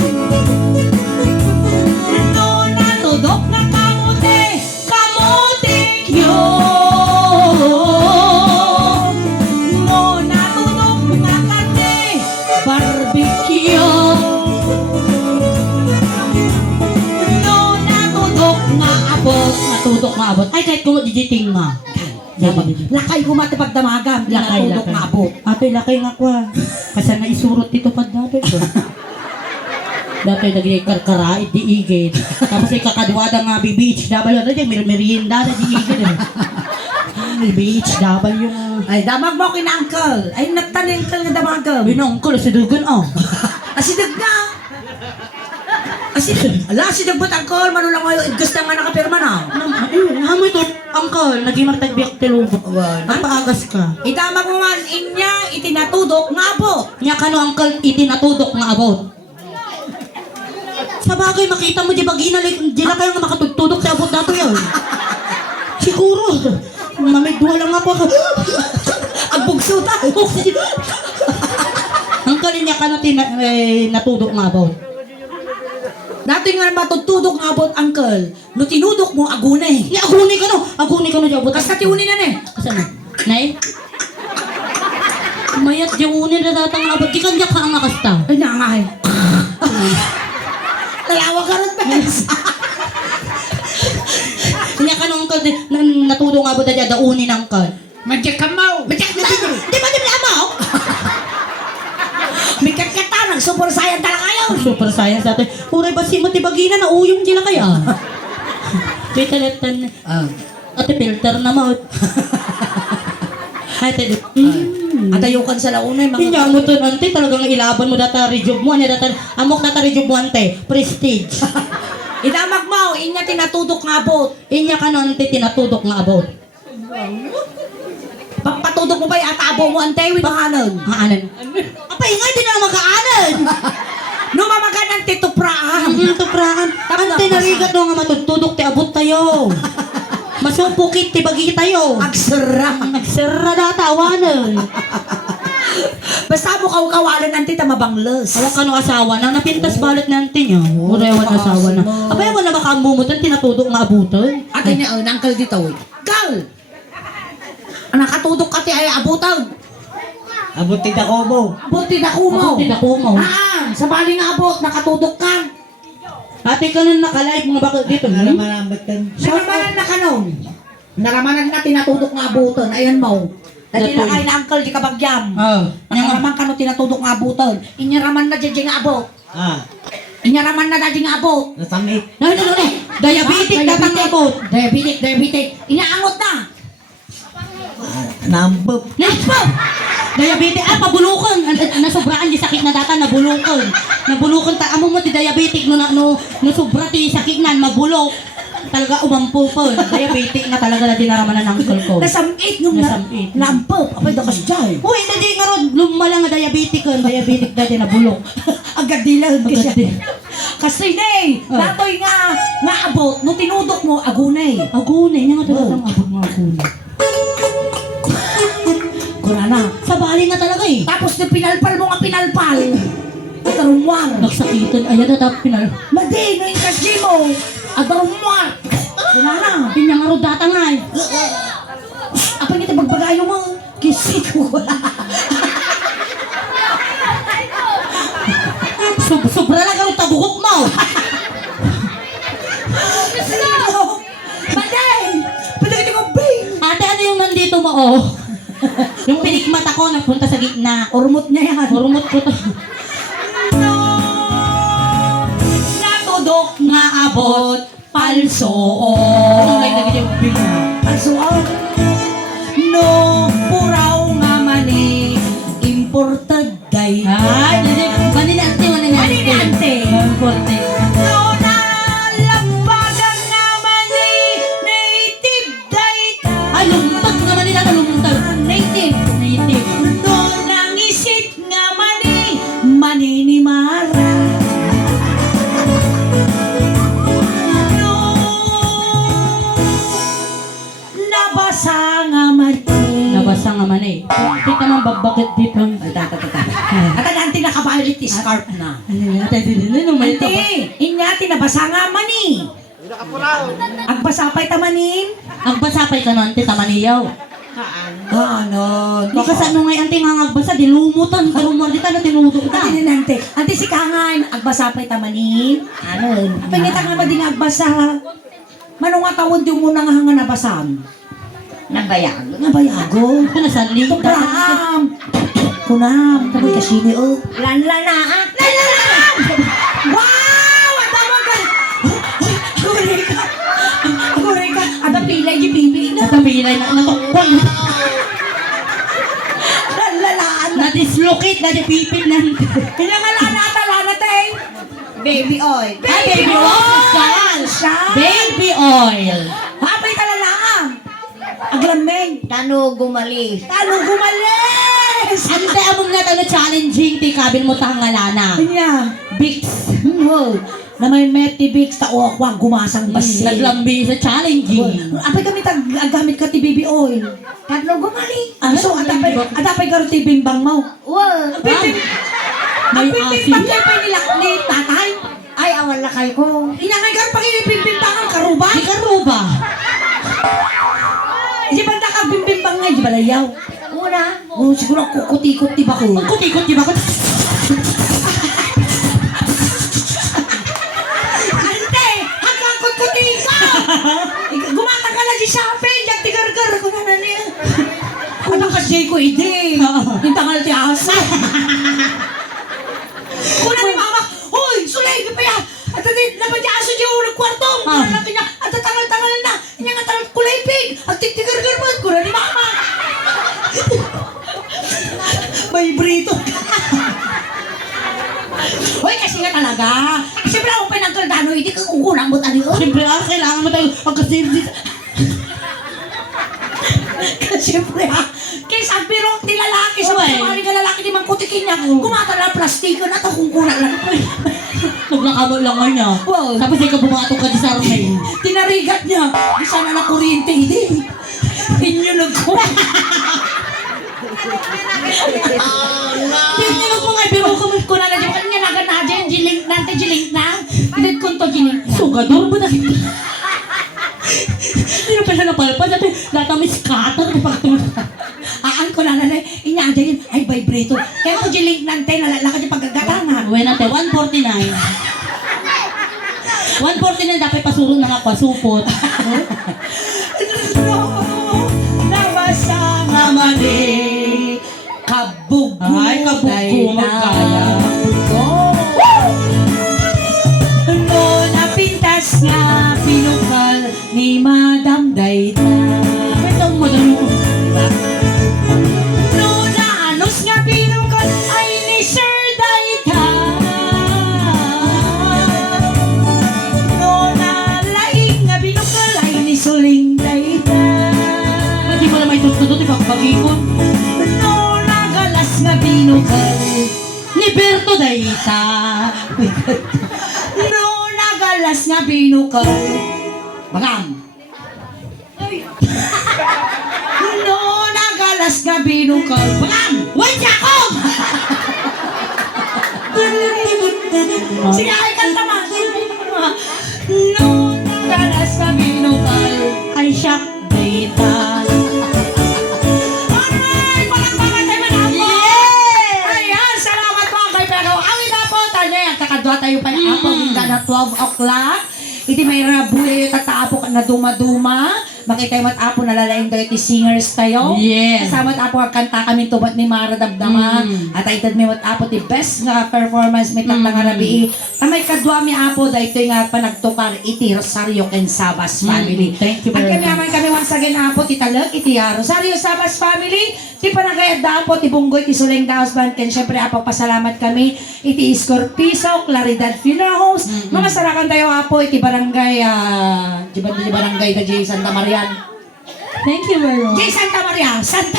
No, natudok nga kamote, kamote kyo. No, natudok nga abot, matudok nga abot. Ay, kahit kung digiting nga. Lakay ko matipagdamagan, nakatudok nga abot. Ate, lakay nga ko ah. Kasi naisurot dito pa dati ko. Dati naging karkarait di igid. Tapos ay kakadwada nga BHW. Ano dyan, merienda na di igid. BHW yung... Ay, damag mo kina uncle. Ay, nagtanin ka nga damagan. Binongkol, si Dugan oh. Asidag na. Asidag ba't uncle? Mano lang kayo, gusto nga nakapirma na. Hamoy to, uncle, naging martagbiyak tilubo. Napaagas ka. Itamag mo man, inya, itinatudok nga abot. Nya ka no, uncle, itinatudok nga abot. Sa bagay, makita mo di ba ginalik, di na kayo nga makatutudok sa abot nato yun. Siguro. Mamidwa lang ako. Ang bugsuta. Uncle, niya ka no, natudok nga abot. Dati nga matutudok nga abot, uncle. No tinudok mo, agunay. Ni aguni ka no di abot. Kas katiunin na eh. Asan na? Nay? Mayat di unin na datang nga abot. Gikan niya ka ang akasta. Ay, nangay. Lalawa ka rin, Pes. Niya ka no, uncle, natudok nga abot na dyan, daunin uncle. Madyak ka mo. Madyak na mo. Di ba di mo? May kakata, nag-super saiyan talaga kayo. Super science natin. Uray ba si Matibagina na uyong dila kaya? May talatan. Ate filter na mo. Ay, tadi. Atayukan sa launay, mga... Pinya mo to, ante, talagang ilaban mo data rejob mo. Amok data rejob mo, ante. Prestige. Idamag mo, inya tinatudok nga abot. Inya ka no, ante, tinatudok nga abot. Patudok mo ba yung atabo mo, ante, with mahanan? Maanan. Apay nga, di na magkaanan. No, mamaganan, titupraan. Ito praan. Ante, narigat no nga matutudok, ti abot tayo. Masupukit, ti bagi tayo. Agsara. Nagsara data, awanan. Basta mo kawalan, ante, tamabangles. Awak ka no asawa na, napintas balat na ante niya. Urewan asawa na. Abay, wala makamumutan, tinatudok nga abutan. Ate niya, uncle dito, Gal! Nakatudok ka ti ay abutan. Abot ti Dacomo. Abot ti dakumo. Abot ti dakumo. Sa bali nga abot, nakatudok ka. Ate ka na nakalive mga bakit dito. Naramanambat ka. Naramanan na ka nun. Naramanan na tinatudok nga abutan. Ayan mo. Dati na kayo na uncle, di ka bagyam. Nakaraman ka no tinatudok nga abutan. Inyaraman na dyan nga abot. Inyaraman na dyan nga abot. Nasamit. No. Diabetic datang abot. Diabetic. Inaangot na. Nambop. Next po! Diabetic, pabulukan. Nasobraan di sakit na data, nabulukan. Nabulukan, amo mo ti diabetic no sobra ti sakit na, mabulok. Talaga umampo po. Diabetic na talaga na dinaramanan ng uncle ko. Nasamit nung Nasamit. naampo. Apay da kasi dyan. Uy, hindi nga ron. Lumala nga diabetic ko. Diabetic dati nabulok. Agad dilag Agad kasi. din. Kasi ne, natoy nga abot, nung tinudok mo, agunay. Agunay, nga talagang abot nga agunay. Kurana. Sa bali nga talaga eh. Tapos na pinalpal mo nga pinalpal. At arumwar. Nagsakitan. Ayan na tapos pinal. Madi, no yung kasdi mo. At arumwar. Kurana. Pinya nga ro data nga eh. Apa nga tabagbagayo mo? Kisi ko. Sobra lang ang tabukok mo. Madi! Pinagin ko, bing! Ate, ano yung nandito mo oh? Yung pinikmat ako, nagpunta sa gitna. Urmot niya yan. Urumot ko to. Natudok Nga abot, palso. Ano like na yung bing? Alsuaw. No, puraw nga mani. Imported day. Ay, maninante. Maninante. Imported. No, nalampagan nga mani. Native day. Ay, lumpag naman nila na lumpag. Native. Native. No, nangisit nga mani. Maninimara. No, nabasa nga mani. Nabasa nga man eh. Kita man bagbakit dito. At ang nakabalit scarf na. Ano yan? Ano may ito ba? Ante, inyati nabasa nga mani. Agbasa pa'y tamanin. Agbasapay ka no, ante, tamaniyaw. Ano? Di ka sa ano ngay, ante, nga agbasa, dilumutan. Kalumuan dita na tinudok ka. Ante nante. Ante si Kangan, agbasa pa'y tamanin. Ano? Pangita nga ba di nga agbasa? Manong nga tawad yung muna nga nga nabasam. Nabayag. Nabayago. Ano sa link? Kunam. Kunam. Kamoy kasini o. Lanlanaan. Lanlanaan! Wow! Ang tawag ka! Aguray ka! Aguray ka! Ada pilay yung bibi na. Napilay na natukwan. Lanlanaan na. Na-dislocate na yung pipil na. Pinangalana tayo. Baby oil. Ay, baby oil! Siya! Baby oil! Hapay ka lalaang! Aglameng! Tano gumalis. Talo gumalis! Ante among na talo challenging ti kabin mo tangalana. Kanya! Bix. Wow! Na may metibix ta o ako gumasang basi. Naglambi sa challenging. Apay kami gamit ka ti baby oil. Tano gumalis. Ah, so atapay ka rin ti bimbang mo. Wow. Ang May bimbang asin. kayo pa nila ni tatay. Ay, awal na kayo ko. Inangay ka pang ibibimbang ang karuba. Di ka ruba. Di ba nakabimbimbang nga, di ba layaw? Una. Oh, siguro kukutikot ti ba ko? Ang kutikot di ba ko? Ante! Hanggang kukutikot! Gumata ka lang di shopping, yung tigar-gar ko na niya. Ano ka Jay ko, hindi. Yung tangal ti asa. Kuna ni mama, hoy, sulay ka pa yan. At naman di aso di ulang kwartong. Kuna lang kanya, at tangal-tangal na. Inya nga tangal kulay pig. At tigar-gar mo, kuna ni mama. May brito ka. Hoy, kasi nga talaga. Siyempre ako pinagkaldano, hindi ka kukunang mo tali. Siyempre kailangan mo tayo magka-save. Siyempre kaya sabi ro, ti lalaki, sa Uy. mga nga lalaki di man kutikin niya, kumata na plastiko na ito kung kuna lang. Naglakamo lang nga niya. Wow. Tapos ikaw bumatong ka di sa armain. Tinarigat niya, di sana na kuryente, hindi. Inyo nagkuha. Tinilog mo nga, pero ko Kuna na dyan, kanya nagan na dyan, jilink na, jilink na. Pinit ko to jilink na. sugador mo na. Hindi na pa siya napalpad. Dati lahat kami scatter. Aan ko na nanay, inya dyan, ay vibrator. Kaya ko jilink na, tayo nalalakad yung pagkagatangan. Uwe natin, 149. 149 dapat pasuro na nga pasupot. Nabasa nga mali, kabugo. Ay, kabugo, magkaya. No, napintas nga, pinukal ni Madam Dayda. Ito mo dami ko. No, naanos nga, pinukal ay ni Sir Dayda. No, nalaing nga, pinukal ay ni Suling Dayda. Hindi mo na may tutudot, ipagpagikon. No, nagalas nga, pinukal. Ni Berto Dayta. No, nagalas nga binukal. Bagam. No, nagalas nga binukal. Bagam. Wait, Jacob! Sige, ay kanta ma. No, nagalas nga binukal. Ay, shock Dayta. Alright, palakpakan tayo man ako. Ayan, salamat po kay Pero. Awit na po tayo. Kakadwa tayo pa yung apo. Hingga na 12 o'clock. Iti may rabuya yung tataapo na duma-duma. Makikay mat-apo na lalaing daw iti singers tayo. Yes. Kasama mat-apo ang kanta kami tubat ni Mara Dabdama. At ay tad may mat-apo ti best nga performance may tanda nga rabi. Tamay kadwa mi apo da ito nga panagtukar iti Rosario Ken Sabas family. Thank you very At kami once again apo ti talag iti Rosario Sabas family. Ti panagayad da apo ti Bunggoy ti Suleng Daos Band. Ken syempre apo pasalamat kami iti Scorpiso Claridad Funeral Homes. Mga sarakan tayo apo iti barangay di barangay da J. Santa Marian. Thank you very much. J. Santa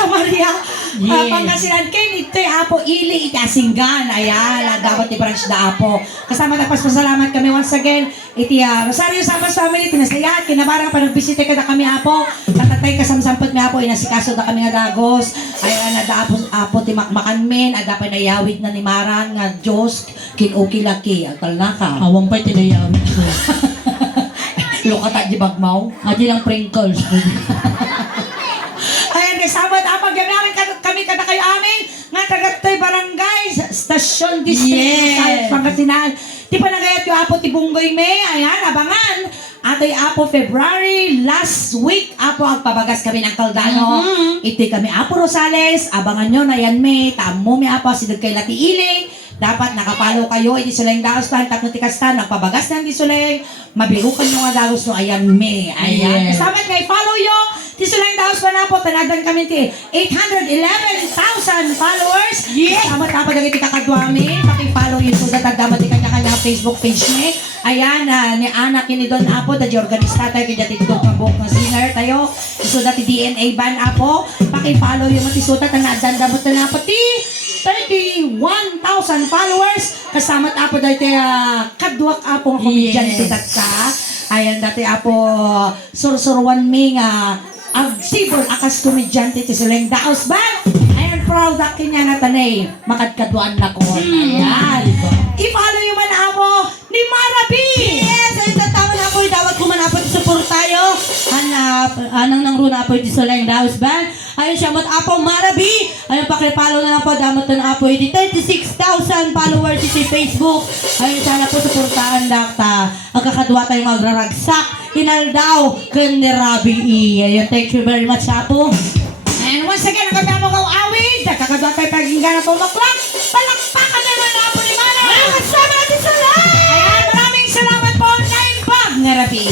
Maria. Yes. Pangasinan ken ito apo ili iti Asinggan. Ayan, dapat ti branch da apo. Kasama tapos pasalamat kami once again iti Rosario Sabas family pinasayat kinabarang panagbisita kada kami apo. Katatay kasamsampot mi apo inasikaso da kami nga dagos. Ayan na da apo ti makmakan men ada pa nayawid na ni Maran nga Dios kin okay laki akal naka. Awang pa tinayawin ko. Lokata di bagmaw. Adi lang prinkles. Ayan, kasama at apag kami kada kayo amin nga tagatay barangay stasyon district Yes. sa Pangasinan. Di pa nagayat yung apo ti Bunggoy me. Ayan, abangan. Atay apo February, last week, apo ang pabagas kami ng Caldano. Iti kami apo Rosales, abangan nyo na yan may, tamo mi apo, sidog kay Lati Iling. Dapat nakapalo kayo, iti sulayng dagos tan, tatno tikastan, nagpabagas ng di sulayng, mabirukan nyo nga dagos no, ayan may. Ayan, kasabat nga, follow yo, ti sulayng dagos pa na po, tanadan kami ti 811,000 followers. Yes! Kasabat na po na iti kakadwami, paki-follow yun po, datadamat ti kanya-kanya Facebook page ni. Ayan, ni Ana kinidon apo, da di organista tayo, kaya dati dudok ng buhok ng singer tayo. So dati DNA ban apo, paki-follow yung matisuta, tanadan damot na po ti 31,000 followers. Kasama apo dati kadwak apo ng komedyan Yes. yes. ka. Ayan, dati apo sursurwan mi nga sibol akas komedyante ti sulayng daos ba? Ayan, proud akin niya na tanay. Makadkaduan na ko. Ayan. I-follow yung man apo ni Marabi. Yes, ayun tatawa na po, dawat ko man po support tayo. Anang nang runa po iti Sulayng Daos Band. Ayun siya mat apo Marabi. Ayun pakipalo na lang po, damot na apo iti 36,000 followers iti Facebook. Ayun sana po supportaan dakta. Ang kakadwa tayong agraragsak. Inaldaw ken ni Rabi E. Ayun, thank you very much apo. And once again, ang kami mo awid. Kakadwa tayo paginggan na tumaklak. Palakpakan naman na apo ni Mara. Kasama natin sa live! Ayan, maraming salamat po. Naimbag nga Rabi.